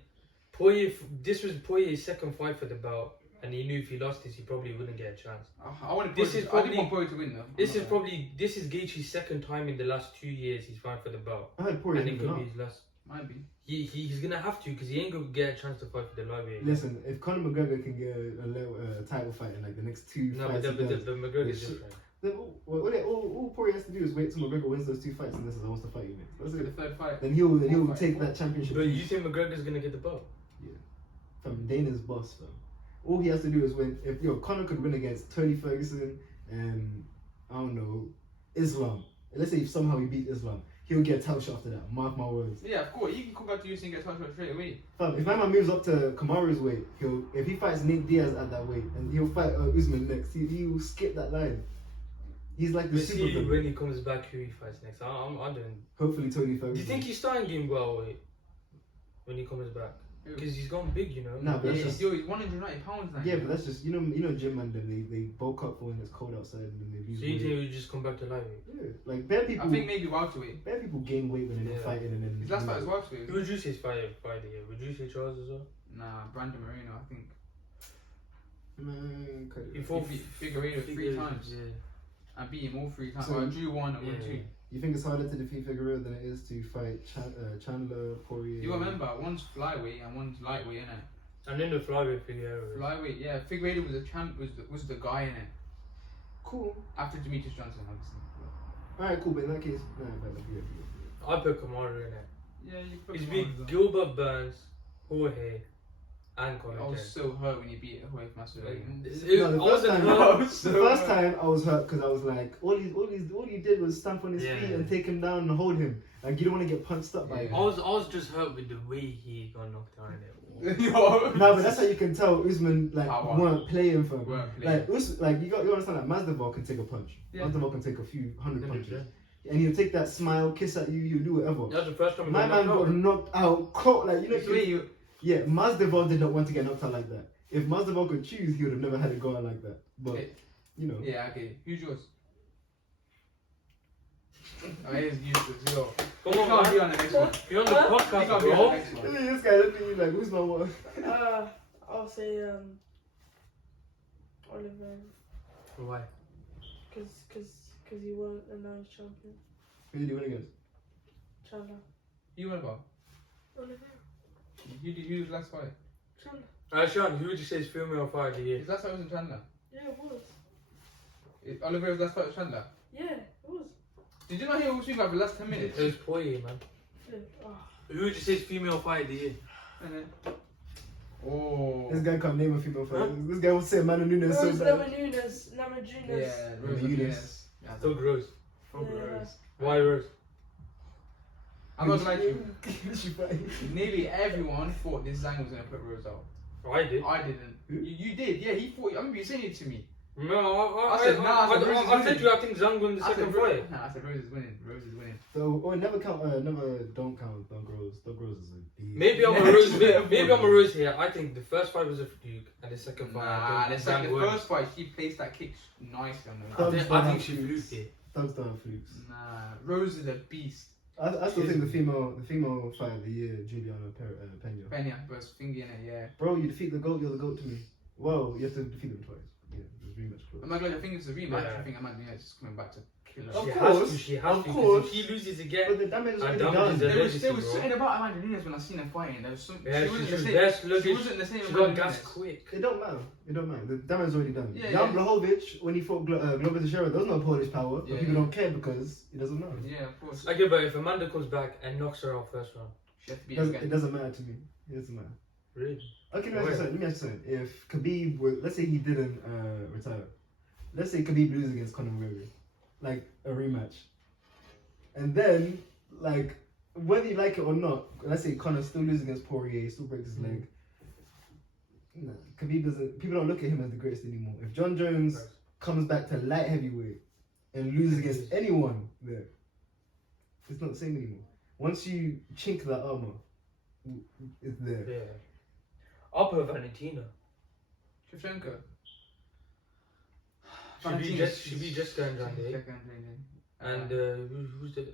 Poirier. This was Poirier's second fight for the belt, and he knew if he lost this, he probably wouldn't get a chance. I want Poirier to win though. This is Gaethje's second time in the last 2 years he's fighting for the belt. I heard Poirier. And it could be his last. Might be. He's gonna have to because he ain't gonna get a chance to fight for the lightweight. Listen, if Conor McGregor can get a title fight in like the next two fights, but the McGregor's different. Then all Poirier has to do is wait till McGregor wins those 2 fights and this is I wants to fight you next. That's it. The third fight. Then he'll take that championship. But you think McGregor's gonna get the belt? Yeah. From Dana's boss, fam. All he has to do is win. If Conor could win against Tony Ferguson and I don't know Islam. Let's say if somehow he beat Islam, he'll get a title shot after that. Mark my words. Yeah, of course. He can come back to UFC and get a title shot straight away. Fam, if my man moves up to Kamaru's weight, if he fights Nate Diaz at that weight and he'll fight Usman next, he'll skip that line. He's like the super. See when he comes back who he fights next. I'm doing. Hopefully Tony Ferguson. Do you think he's starting getting well when he comes back? Because he's gone big, you know. Nah, but he's 190 pounds now. Yeah, but that's just you know gym man. Then they bulk up for when it's cold outside and then they lose. So you think he just come back to lightweight? Yeah, like bare people. I think maybe welterweight. Bare people gain weight when they're not fighting and then. His last fight was welterweight. Who would you say is fighting here? Would you say Charles as well? Nah, Brandon Moreno, I think. Man, he fought Figueiredo 3 times. Yeah. I beat him all 3 times. So I drew 1 and won 2. You think it's harder to defeat Figueiredo than it is to fight Chandler, Poirier? You remember, one's flyweight and one's lightweight, innit? And then the flyweight Figueiredo. Flyweight, yeah. Figueiredo was the guy, innit? Cool. After Demetrius Johnson, obviously. Alright, cool, but in that case, I put Kamaru in it. Yeah, you put It's been Gilbert Burns, Jorge, and Conor. I was so hurt when you beat Jorge Masvidal. The first time I was hurt because I was like, all he did was stamp on his feet and take him down and hold him. Like you don't want to get punched up by him. I was just hurt with the way he got knocked down. No, but that's how you can tell Usman weren't playing for him. Like you understand that Masvidal can take a punch. Yeah. Masvidal can take a few 100 punches. And he'll take that smile, kiss at you, he'll do whatever. That's the first time my man got knocked out cold, like yeah, Masvidal did not want to get knocked out like that. If Masvidal could choose, he would have never had it go out like that. But you know. Yeah, okay. Who's yours? Oh, he's useless, yo. Come on, be on the next one. You're on the podcast, bro. This guy looking at you like, who's my one? I'll say Oliver. Why? Because he won and now he's champion. Who did he win against? Chandler. You won about? Oliver. Who was last fight? Chandler. Sean, who would you say is female fight of the year? His last fight was in Chandler. Yeah, it was. Oliver's last fight was Chandler? Yeah, it was. Did you not hear what we speak about for the last 10 minutes? It was Poirier, man. Yeah. Who would you say is female fight of the year? Oh. This guy can't name a female fight. Huh? This guy would say Manu Nunes so bad. Namajunas. Yeah, Nunes. Still Rose. Rose. Why Rose? I'm not gonna lie to you. She fighting. Nearly everyone thought this Zhang was gonna put Rose out. Oh, I did. I didn't. You did, yeah. He thought. I remember you saying it to me. No, I said, nah, I said Rose is I said winning. you. I think Zhang won the second fight. Nah, I said Rose is winning. Rose is winning. So, or never count, don't count Don Rose. Don Rose is a beast. Maybe I'm a rose. Maybe I'm a rose here. I think the first fight was a fluke, and the second fight. Nah, I the think Zhang won. first fight, she placed that kick nicely on the Thumbs I down think she flukes. fluked it. Thumbs down flukes. Nah, Rose is a beast. I still think the female fight of the year, Juliana Pena. Pena versus Fingy in it, yeah. Bro, you defeat the GOAT, you're the GOAT to me. Well, you have to defeat them twice. Yeah, there's rematch clause. I'm not glad I think it's a rematch. Yeah. I think Amaan is coming back to kill her. Of She course, has to. She has of to. 'Cause course. if he loses again, But the damage is I already doubt done. it's There was legacy, bro. something about Amanda Nunes when I seen her fighting. There was some. yeah, she wasn't the she's same. best She looking. wasn't the same. She Amanda got gas Nunes. quick. It don't matter. It don't matter. The damage is already done. Yeah, Jan yeah. Blachowicz, when he fought Glover Teixeira, there was no Polish power, but Yeah, people yeah. don't care because it doesn't matter. Yeah, of course. Okay, but if Amanda comes back and knocks her out first round, She has to be It again. doesn't matter to me. It doesn't matter. really? Okay, let me ask you something. If Khabib were, let's say he didn't retire, let's say Khabib loses against Conor McGregor, like a rematch, and then like whether you like it or not, let's say Conor still loses against Poirier, still breaks his leg. Nah, Khabib doesn't. People don't look at him as the greatest anymore. If John Jones Right. comes back to light heavyweight and loses against anyone, there, it's not the same anymore. Once you chink that armor, it's there. Yeah. I'll put Valentina. Shevchenko. She beat Jessica Andrade. And who's the?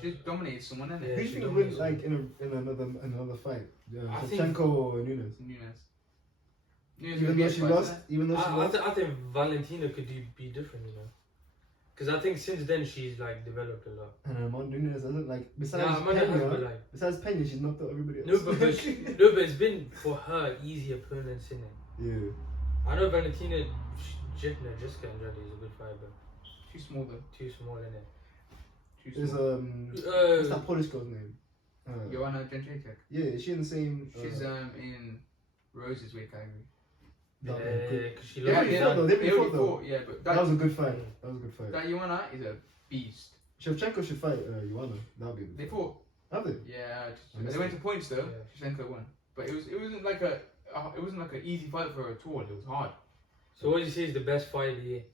She just dominated someone, didn't Yeah, it? Who do you she think dominates wins like in another fight? I think- Shevchenko or Nunes? Nunes. Even though she lost, I think Valentina could be different, you know. Because I think since then she's like developed a lot. And Amaan Nunes doesn't like besides Yeah, Amanda has, but Pena. like Besides Pena, she's knocked out everybody else. no, but it's been for her easy opponents in it. Yeah. I know Valentina, Jessica Andrade is a good fight, but Too small though. too small in it. Too There's small. what's that Polish girl's name? Joanna Jędrzejczyk. Yeah, is she in the same? She's in Rose's weight category. that- Yeah, because she They lost. already Yeah, fought though. They They fought already though. fought, yeah, but That was a good fight. That was a good fight. that Joanna is a beast. Shevchenko should fight Joanna. That'd be. a good They fight. fought. Have they? Yeah, I missed they went it. to points though. Yeah. Shevchenko won, but it wasn't like an easy fight for her at all. It was hard. So what do you say is the best fight of the year?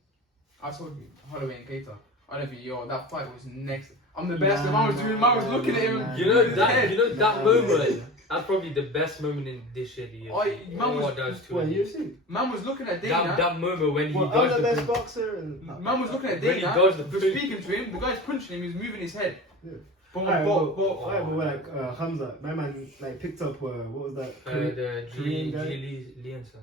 I told you, Holloway and Gaita. I don't think that fight was next. I'm the best. Man was looking at him. Nah, You know nah, that. You know that nah, moment. nah. That's probably the best moment in this shit of the year. Man was- What does to What it. UFC? Man was looking at Dana. That moment when he Well, I'm does the the best boxer. And Man was looking at When he Dana. does the Was thing. speaking to him. The guy's punching him. He's moving his head. Yeah. But Alright, but like Hamza, my man, like picked up what was that? the Korean G guy? Lianson.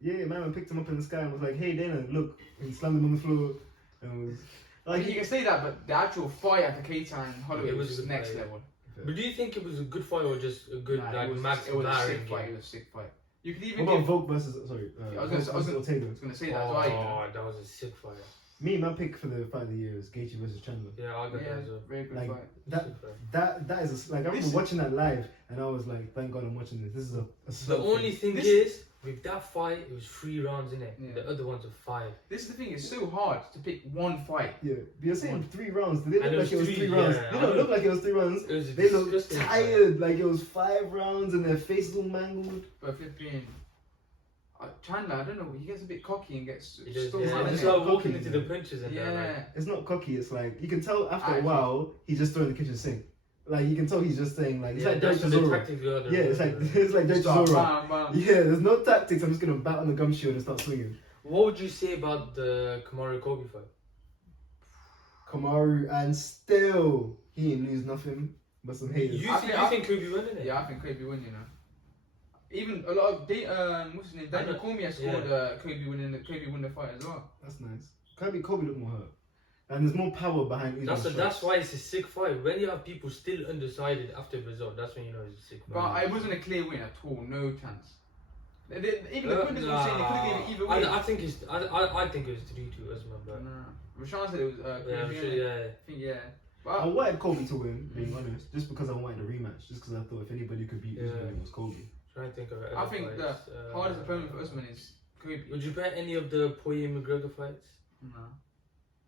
Yeah, my man picked him up in the sky and was like, "Hey, Dana, look!" And he slammed him on the floor, and was like you can say that, but the actual fight after Keita and Holloway It was was a good next fight. level. But do you think it was a good fight or just a good Nah, like Max it was a sick Barring fight. It game? was a sick fight. You could What even about give. Volk versus I was gonna- Ortega? I was gonna say that as well. Oh, that was a sick fight. Me, my pick for the fight of the year is Gaethje versus Chandler. Yeah, I got Yeah, that as well. very good Like fight. that, Sick fight. that is like I remember This- watching that live, and I was like, "Thank God I'm watching this. This is a The slugfest." only thing This- is, with that fight, it was 3 rounds in it. Yeah. The other ones are 5. This is the thing. It's so hard to pick one fight. Yeah, but you're saying 3 rounds. They didn't And look it like it was was three, 3 rounds. yeah, They I don't know. look like it was 3 rounds. It was a They look disgusting fight. tired, like it was 5 rounds, and their face looked mangled. But flipping Chandler, I don't know. He gets a bit cocky and gets He does, still yeah, running just it. like walking Cocky, into yeah. the punches and that. Yeah. Like, It's not cocky. It's like you can tell after a Attitude. while he's just throwing the kitchen sink. Like you can tell he's just saying like it's yeah, like that's Derek what the Chisora. tactics were. Yeah, it's like it's like Derek Start Chisora. bam, bam. Yeah, there's no tactics. I'm just gonna bat on the gum shield and start swinging. What would you say about the Kamaru Kobe fight? Kamaru and still he ain't lose nothing but some haters. You I think Kobe won in it? Yeah, I think Kobe won. You know, even a lot of what's his name? Daniel Cormier scored Kobe winning. Kobe won the fight as well. That's nice. Kobe look more hurt, and there's more power behind each That's shots. why it's a sick fight. When you have people still undecided after the result, that's when you know it's a sick fight. But it wasn't a clear win at all. No chance. Even the pundits were saying they could have given it either way. I think it's. I think it was 3-2 as well. But Rashawn said it was yeah, I'm Kobe. sure, innit? yeah. I think yeah. I But wanted Kobe to win, being honest, just because I wanted a rematch, just because I thought if anybody could beat Usman, it was Kobe. Trying to think of it. I think the hardest opponent for Usman is Kobe. Would you bet any of the Poirier McGregor fights? No.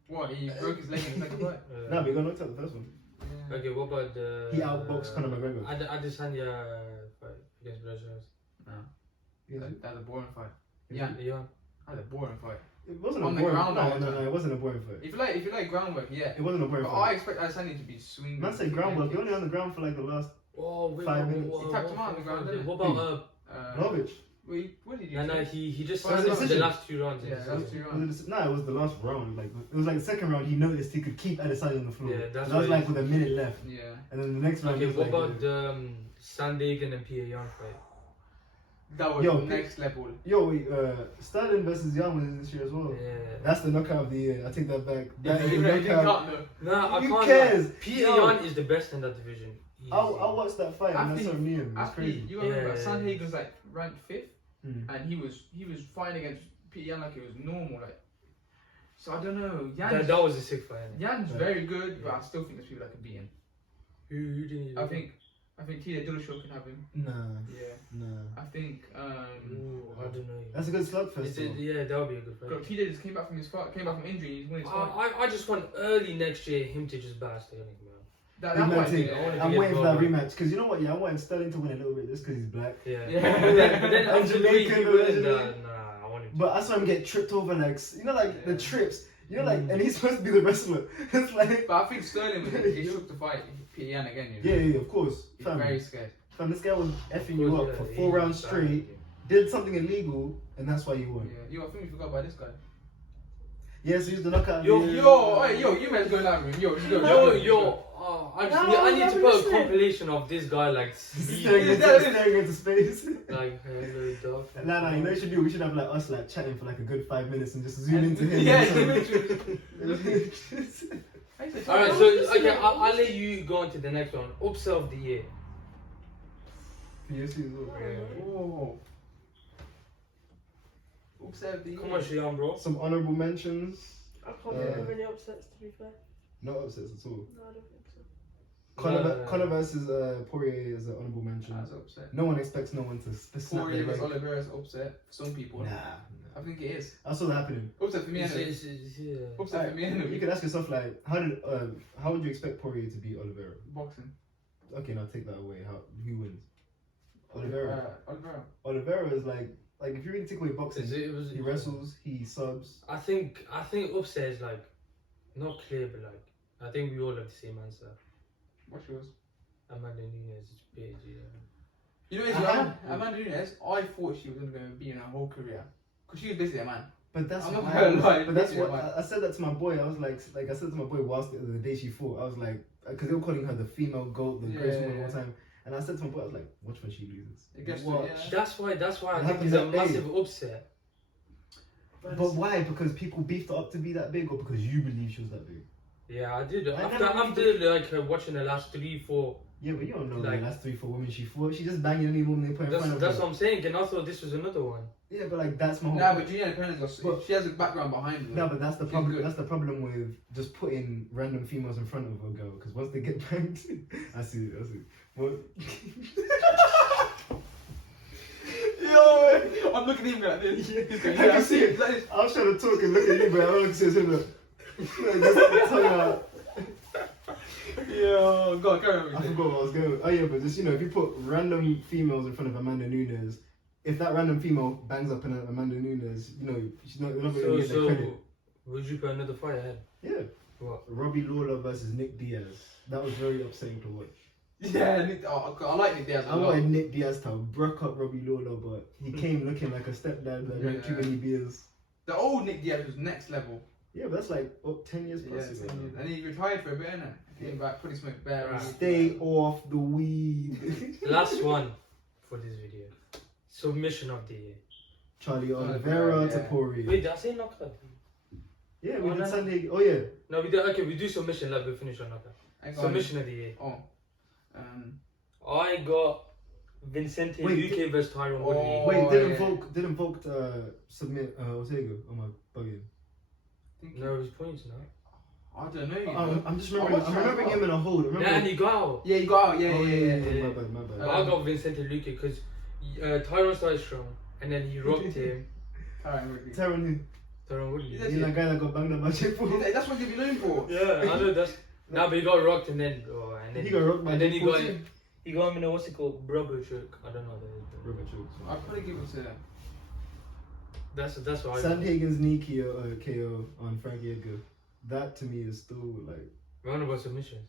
What? He broke his leg in the second fight. Nah, but he got knocked out the first one. Yeah. Okay, what about the... He outboxed Conor McGregor. Adesanya fight against Brazil. No. Yeah. That's a boring fight. Yeah. Yeah. That's a boring fight. It wasn't On a the boring ground all the No, time. it wasn't a boring fight. If you like groundwork, yeah. It wasn't a boring But fight. I expect Adesanya to be swinging. Man said groundwork. He only on the ground for like the last Oh, wait, 5 minutes. He tapped him out on the ground, didn't he? What about... Lovitch. Wait, what did you No, do? he just Well, started it's the decision. last 2 rounds. Yeah, that's 2 rounds. No, it was the last round. Like it was like the second round. He noticed he could keep Adesanya on the floor. Yeah, that's that was what like with a minute left. Yeah. And then the next round. Okay, he was what like, about the Sandigan and Pierre Young fight? That was Yo, next level. Yo, wait, Sterling versus Young was this year as well. Yeah. That's the knockout of the year. I take that back. That is You the didn't knockout. cut No, I Who can't. cares? Pierre Yo. Young is the best in that division. Easy. I watched that fight and After that's so near. It's After crazy. you gotta remember, Yeah. Sanhagen's like ranked 5th, Mm. and he was fighting against Peter Yan like it was normal. Like, so I don't know. That was a sick fight. Yan's Yeah. very good, but I still think there's people that can beat him. Who did he? I think Tila Dillashaw can have him. Nah, Yeah. nah. I think. Ooh, I don't know. That's a good slugfest. though. Yeah, that would be a good fight. Look, Tila just came back from injury. He's won his fight. I just want early next year him to just bash Sterling, man. That Rematch might be it. it. I wanna I'm get waiting for that Robbie. rematch because you know what? Yeah, I wanted Sterling to win a little bit just because he's black. Yeah. Yeah. But then I'm after the way he Jamaican went, originally. nah, I want him to. But I saw him get tripped over like you know like the Yeah. trips. You know like and he's supposed to be the wrestler. It's like But I think Sterling, he took the fight Peter Yan again. You know? yeah, of course. He's Fam, very scared. fam, this guy was effing you up for 4 rounds straight. Did something illegal and that's why you won. Yeah. Yo, I think we forgot about this guy. Yes, he's the knockout. Yo, of the year. You man's going out, man. Yo, just go. I need to put a compilation of this guy like Staring into space. like hello dog. Nah, you know what you should do? We should have like us like chatting for like a good 5 minutes and just zoom into him. Yeah, Alright, so okay, I'll let you go on to the next one. Upset of the year. PSC as well. Oh. Upset of the year. Come on, Shayaan, bro. Some honourable mentions. I can't think of any upsets to be fair. No upsets at all. No, I don't think so. Conor versus Poirier is an honourable mention. That's upset. No one expects no one to snap Poirier their versus leg. Oliveira's upset. Some people. Nah. I think it is. I saw that happening. Upset for me anyway. Yeah. Upset for me You anyway. could ask yourself like, how would you expect Poirier to beat Oliveira? Boxing. Okay, now take that away. Who wins? Oliveira. Oliveira. Oliveira is like if you really take away boxing, he wrestles, he subs. I think upset is like not clear, but like I think we all have the same answer. What's yours? Amanda Nunes is big, yeah. You know, it's Amanda Nunes. I thought she was going to be in her whole career because she was basically a man. But that's I'm not what gonna lie, but that's yeah, what man. I said that to my boy. I was like I said to my boy whilst the day she fought, I was like, because they were calling her the female goat, the greatest woman of all time. And I said to my boy, I was like, watch when she loses. It gets to- Watch. yeah. That's why It I think happens it's a that day. massive upset. But why? Because people beefed her up to be that big, or because you believe she was that big? Yeah, I did. I After never like watching the last 3-4, Yeah, but you don't know Like- the last 3-4 women she fought. She just banging any woman they put in front of that's her. what I'm saying. And I thought this was another one. Yeah, but like that's my whole. Nah, but Juliana Penn's got. But- She has a background behind her. No, but that's the She's problem. good. That's the problem with just putting random females in front of a girl. Because once they get banged, I see. Well, Yo, I'm looking at him like this. He's going, I yeah, can see it. Like this. I was trying to talk and look at you, but I don't see him. Just tongue out. Yo, go on, carry on. I forgot what I was going. Oh yeah, but just if you put random females in front of Amanda Nunes, if that random female bangs up in Amanda Nunes, she's not going to get the credit. Would you put another fight ahead? Yeah. What? Robbie Lawler versus Nick Diaz. That was very upsetting to watch. Yeah, I like Nick Diaz a I lot. wanted Nick Diaz to broke up Robbie Lawler, but he came looking like a stepdad that drank too Yeah. many beers. The old Nick Diaz was next level. Yeah, but that's like 10 years Yeah, plus ago. and he retired for a bit, innit? Came back, put his smoke bare. Right. Stay off the weed. Last one for this video. Submission of the year. Charlie Oliveira to yeah. Poirier. Wait, did I say knockout? Yeah, we Oh, did no. Sunday. Oh yeah. No, we did. Okay, we do submission. Like we finish on knockout. Submission of the year. Oh. I got Vincente Wait, Luque versus Tyron Oh. Woodley. Wait, didn't yeah. Volk submit Ortega? Oh my bugging. No, his points now. I don't know. You know. I'm just remembering him in a hold. Yeah, and he got out. Yeah, you got out. Yeah, Oh, yeah. My bad. I got Vincente Luque because Tyron started strong and then he rocked him. Tyron, Tyron Woodley. That's he's that guy that got banged up by Chick Fil. That's what they've been known for. Yeah, I know that's. Nah, but he got rocked and then He got rocked by and then he got 14. he got him in a what's it called, rubber choke. I don't know what that is. Rubber choke. I'd probably give it to. That's what I. Sandhagen's knee KO on Frankie Edgar. That to me is still like. Roundabout submissions.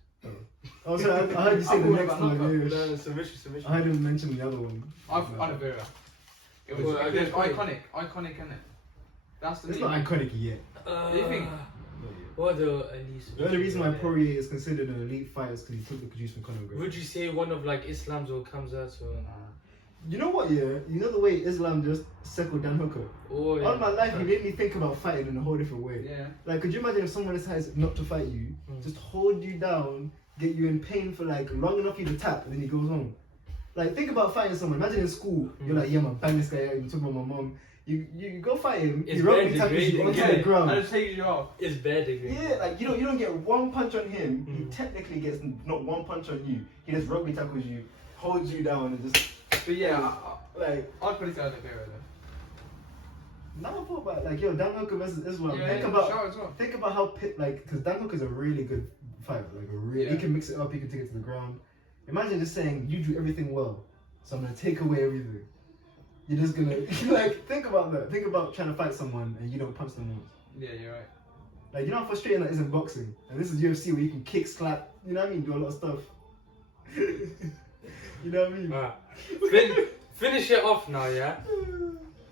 Oh, sorry, I heard you say the next one. No, submission. I heard him mention the other one. Oliveira. It was, Well, I guess iconic, innit? That's the It's name. not iconic yet. Do you think? Not yet. What the elite? The only reason why Poirier is considered an elite fighter is because he took the juice from Conor McGregor. Would you say one of like Islam's or Kamzat's or? You know what, yeah? You know the way Islam just settled Dan Hooker? Oh, yeah. All my life, he made me think about fighting in a whole different way. Yeah. Like, could you imagine if someone decides not to fight you, just hold you down, get you in pain for like long enough for you to tap, and then he goes home? Like, think about fighting someone. Imagine in school, you're like, yeah, man, bang this guy out, you talk about my mom. You go fight him, It's he rugby bad tackles you degrading, onto yeah. the ground. And it takes you off. It's bad degree. Yeah, like you don't get one punch on him. He technically gets not one punch on you. He just rugby tackles you, holds you down, and just But yeah, like. I'd probably say Oliveira though. Now I thought about like, yo, Dan Hooker versus Islam. Yeah, think yeah, about sure as well. think about how because Dan Hooker's a really good fighter. Like he can mix it up. He can take it to the ground. Imagine just saying you do everything well, so I'm gonna take away everything. You're just gonna like think about that. Think about trying to fight someone and you don't punch them once. Yeah, you're right. Like you know how frustrating that is in boxing, and this is UFC where you can kick, slap. You know what I mean? Do a lot of stuff. You know what I mean? Alright. Finish it off now, yeah?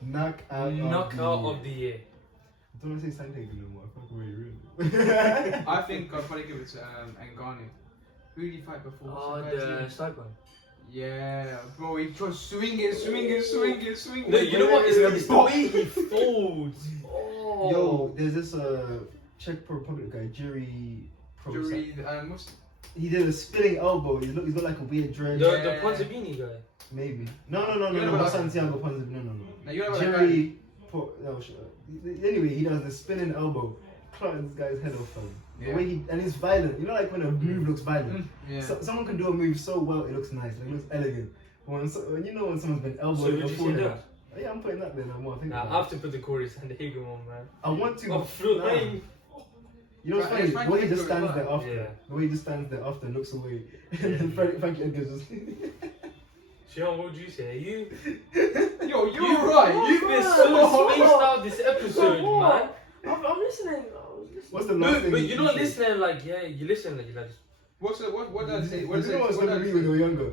Knockout of the year. I don't want to say Sandhagen no more. I fucking really. I think I'd probably give it to Ngannou. Who did he fight before? Oh, What's the the guy's side one. name? Yeah, bro, he tried swinging. No, you know what? It's the way he folds. Oh. Yo, there's this Czech Republic guy, Jerry. what's He did a spinning elbow. He's got like a weird dread. The Ponzabini guy. Maybe. No. Santiago Ponzabini. No. Now, you know what Jerry. Anyway, he does the spinning elbow. Cutting this guy's head off. The way and it's violent. You know, like when a move looks violent. Yeah. Someone can do a move so well, it looks nice. Like, it looks elegant. But when someone's been elbowed So would you before say that. that? Yeah, I'm putting that there no more. I think Nah, I have to put the Corey Sandhagen one, man. I want to. Oh, flying. You know what's funny? The way he just stands there after. Yeah. The way he just stands there after and looks away. And then Frankie Edgar just. Shayaan, what would you say? You? Yo, you're right. You've been so spaced out this episode, man. I'm listening. What's the last thing? But you're not listening like, yeah, you listen like, you're like, What did I say? You know what's going to be when you were younger?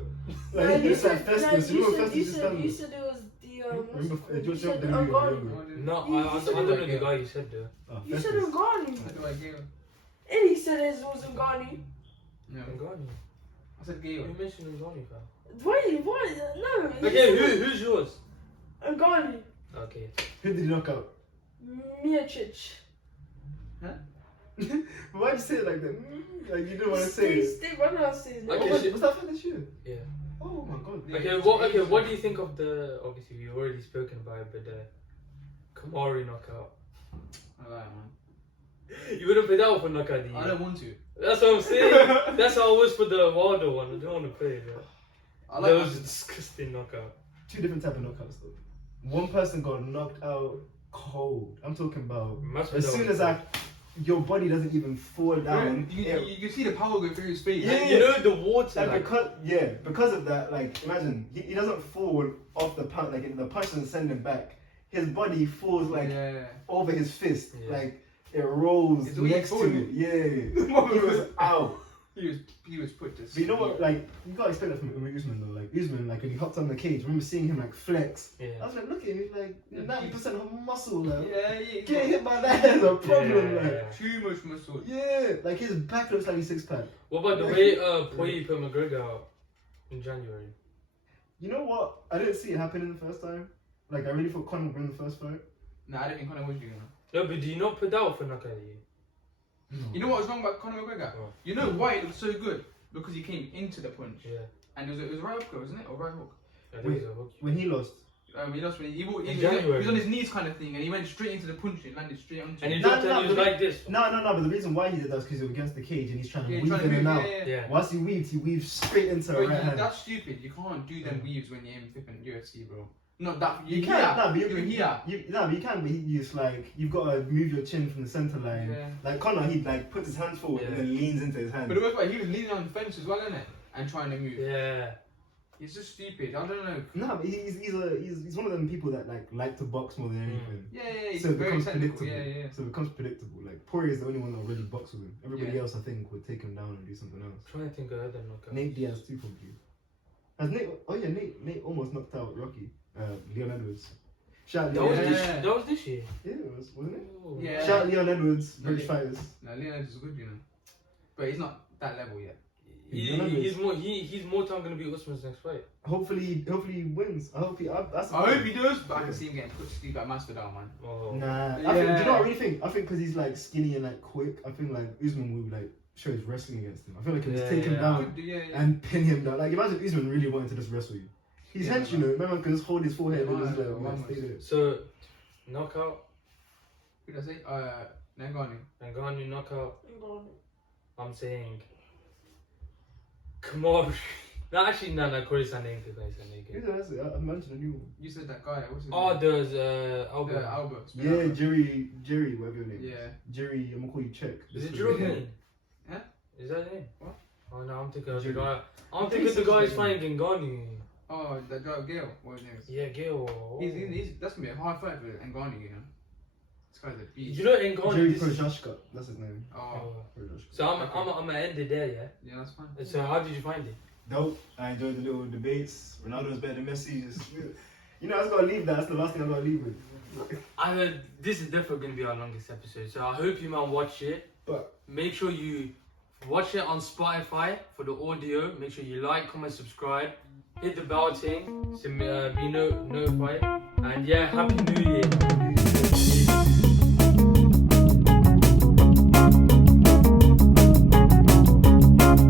Like, it's like Festus. You know what Festus is standing? You said it was the Remember, you George said Trump didn't when you were younger. no, I said don't know like the it. guy you said though. Oh, You said Festus. Ngannou. How do I get? And he said it was Ngannou. No, Ngannou. I said Gale. You mentioned Ngannou, fam. Wait, what? No. Okay, who's yours? Ngannou. Okay. Who did he knock out? Miocic. Why'd you say it like that? Like you didn't want to say it. Steve, why not say his name? Okay, Was that for this year? Yeah. Oh my god. Okay, what do you think of the, obviously we've already spoken about it, but the Kamari knockout? I like man. You wouldn't play that one for knockout, do you? I don't want to. That's what I'm saying. That's how I was for the Wilder one. I don't want to play it, bro. I That like was a disgusting knockout. Two different type of knockouts though. One person got knocked out cold. I'm talking about as soon as your body doesn't even fall down. You see the power go through his face. Yeah. Like, you know the water. And Like, because of that, like imagine he doesn't fall off the punch. Like the punch doesn't send him back. His body falls like over his fist. Yeah. Like it rolls It's the way he next to falls. it. Yeah, he was out. He was put to But you know what? Like you gotta expect that from Usman though. Like Usman, like when he hopped on the cage, I remember seeing him like flex. I yeah. was like, look at him. He's like 90% of muscle. Like, Yeah. getting hit by that is a problem. Like. Too much muscle. Yeah, like his back looks like he's 6-pack. What about the way Poirier put McGregor out in January? You know what? I didn't see it happening the first time. Like I really thought Conor would win the first fight. Nah, I don't think Conor was doing that. No, but do you not put that out for knockout? You know what was wrong about Conor McGregor? Oh. You know why it was so good? Because he came into the punch. Yeah. And it was right hook, wasn't it? Or right hook? I think it was a hook. When he lost. He lost when he was January. on his knees kind of thing, and he went straight into the punch and landed straight onto And he it. dropped and he was like this. No, but the reason why he did that is because he was against the cage and he's trying to Yeah, weave trying to in and move, out. Yeah. Once he weaves straight into Bro, a right hand. that's stupid. You can't do them weaves when you're in flipping UFC, bro. Not that You can't. Nah, but you're here. But you can. But it's like you've got to move your chin from the center line. Yeah. Like Connor, he like puts his hands forward and then leans into his hands. But the worst part, he was leaning on the fence as well, innit? And trying to move. Yeah. He's just stupid. I don't know. No, but he's one of them people that like to box more than anything. Yeah, he's So it very becomes technical. predictable. Yeah. So it becomes predictable. Like Poirier is the only one that really boxes with him. Everybody Yeah. else, I think, would take him down and do something else. I'm trying to think of other knockouts. Nate Diaz too, probably. Has Nate? Oh yeah, Nate almost knocked out Rocky. Leon Edwards. Shout out That Leon was Edwards. this. That was this year. Yeah, it was, wasn't it? Oh. Yeah. Shout out Leon Edwards, No, British yeah. fighters. No, Leonard is good, you know. But he's not that level yet. He's more time gonna be Usman's next fight. Hopefully he wins. I hope he does, but I can see him getting put to sleep at Mastodon, man. Oh. Nah, Yeah. I think, do you know what I really think? I think because he's like skinny and like quick, I think like Usman would like show his wrestling against him. I feel like he'll just take him down and pin him down. Like imagine Usman really wanted to just wrestle you. He's hench, you know. Man can just hold his forehead and just like stay there. So, knockout. Who did I say? Ngannou. Ngannou knockout. Ngannou. I'm saying. Come on. No, actually, no, Corey Sanding. Who's that? I mentioned a new one. You said that guy. What's his Oh, name? there's Albert. Albert. Yeah, Jerry, whatever your name is. Yeah. Jerry, I'm gonna call you Czech. Is it Jerry Green? Huh? Is that his name? What? Oh no, I'm thinking of the Jerry. guy. I'm thinking the guy is fighting Ngannou. Oh, that guy Gale. What his name is? Yeah, Gil. He's that's gonna be a hard fight for Ngannou, you know. This guy's a beast. You know Ngannou. Jerry this is- Prochazka, that's his name. Oh, Oh. Prochazka. So I'm gonna end it there, yeah. yeah, that's fine. So how did you find it? Dope. I enjoyed the little debates. Ronaldo's better than Messi. You know, I just gotta leave that. That's the last thing I gotta leave with. I heard this is definitely gonna be our longest episode, so I hope you man watch it. But Make sure you watch it on Spotify for the audio. Make sure you like, comment, subscribe, hit the bell thing to be notified. And yeah, happy New Year.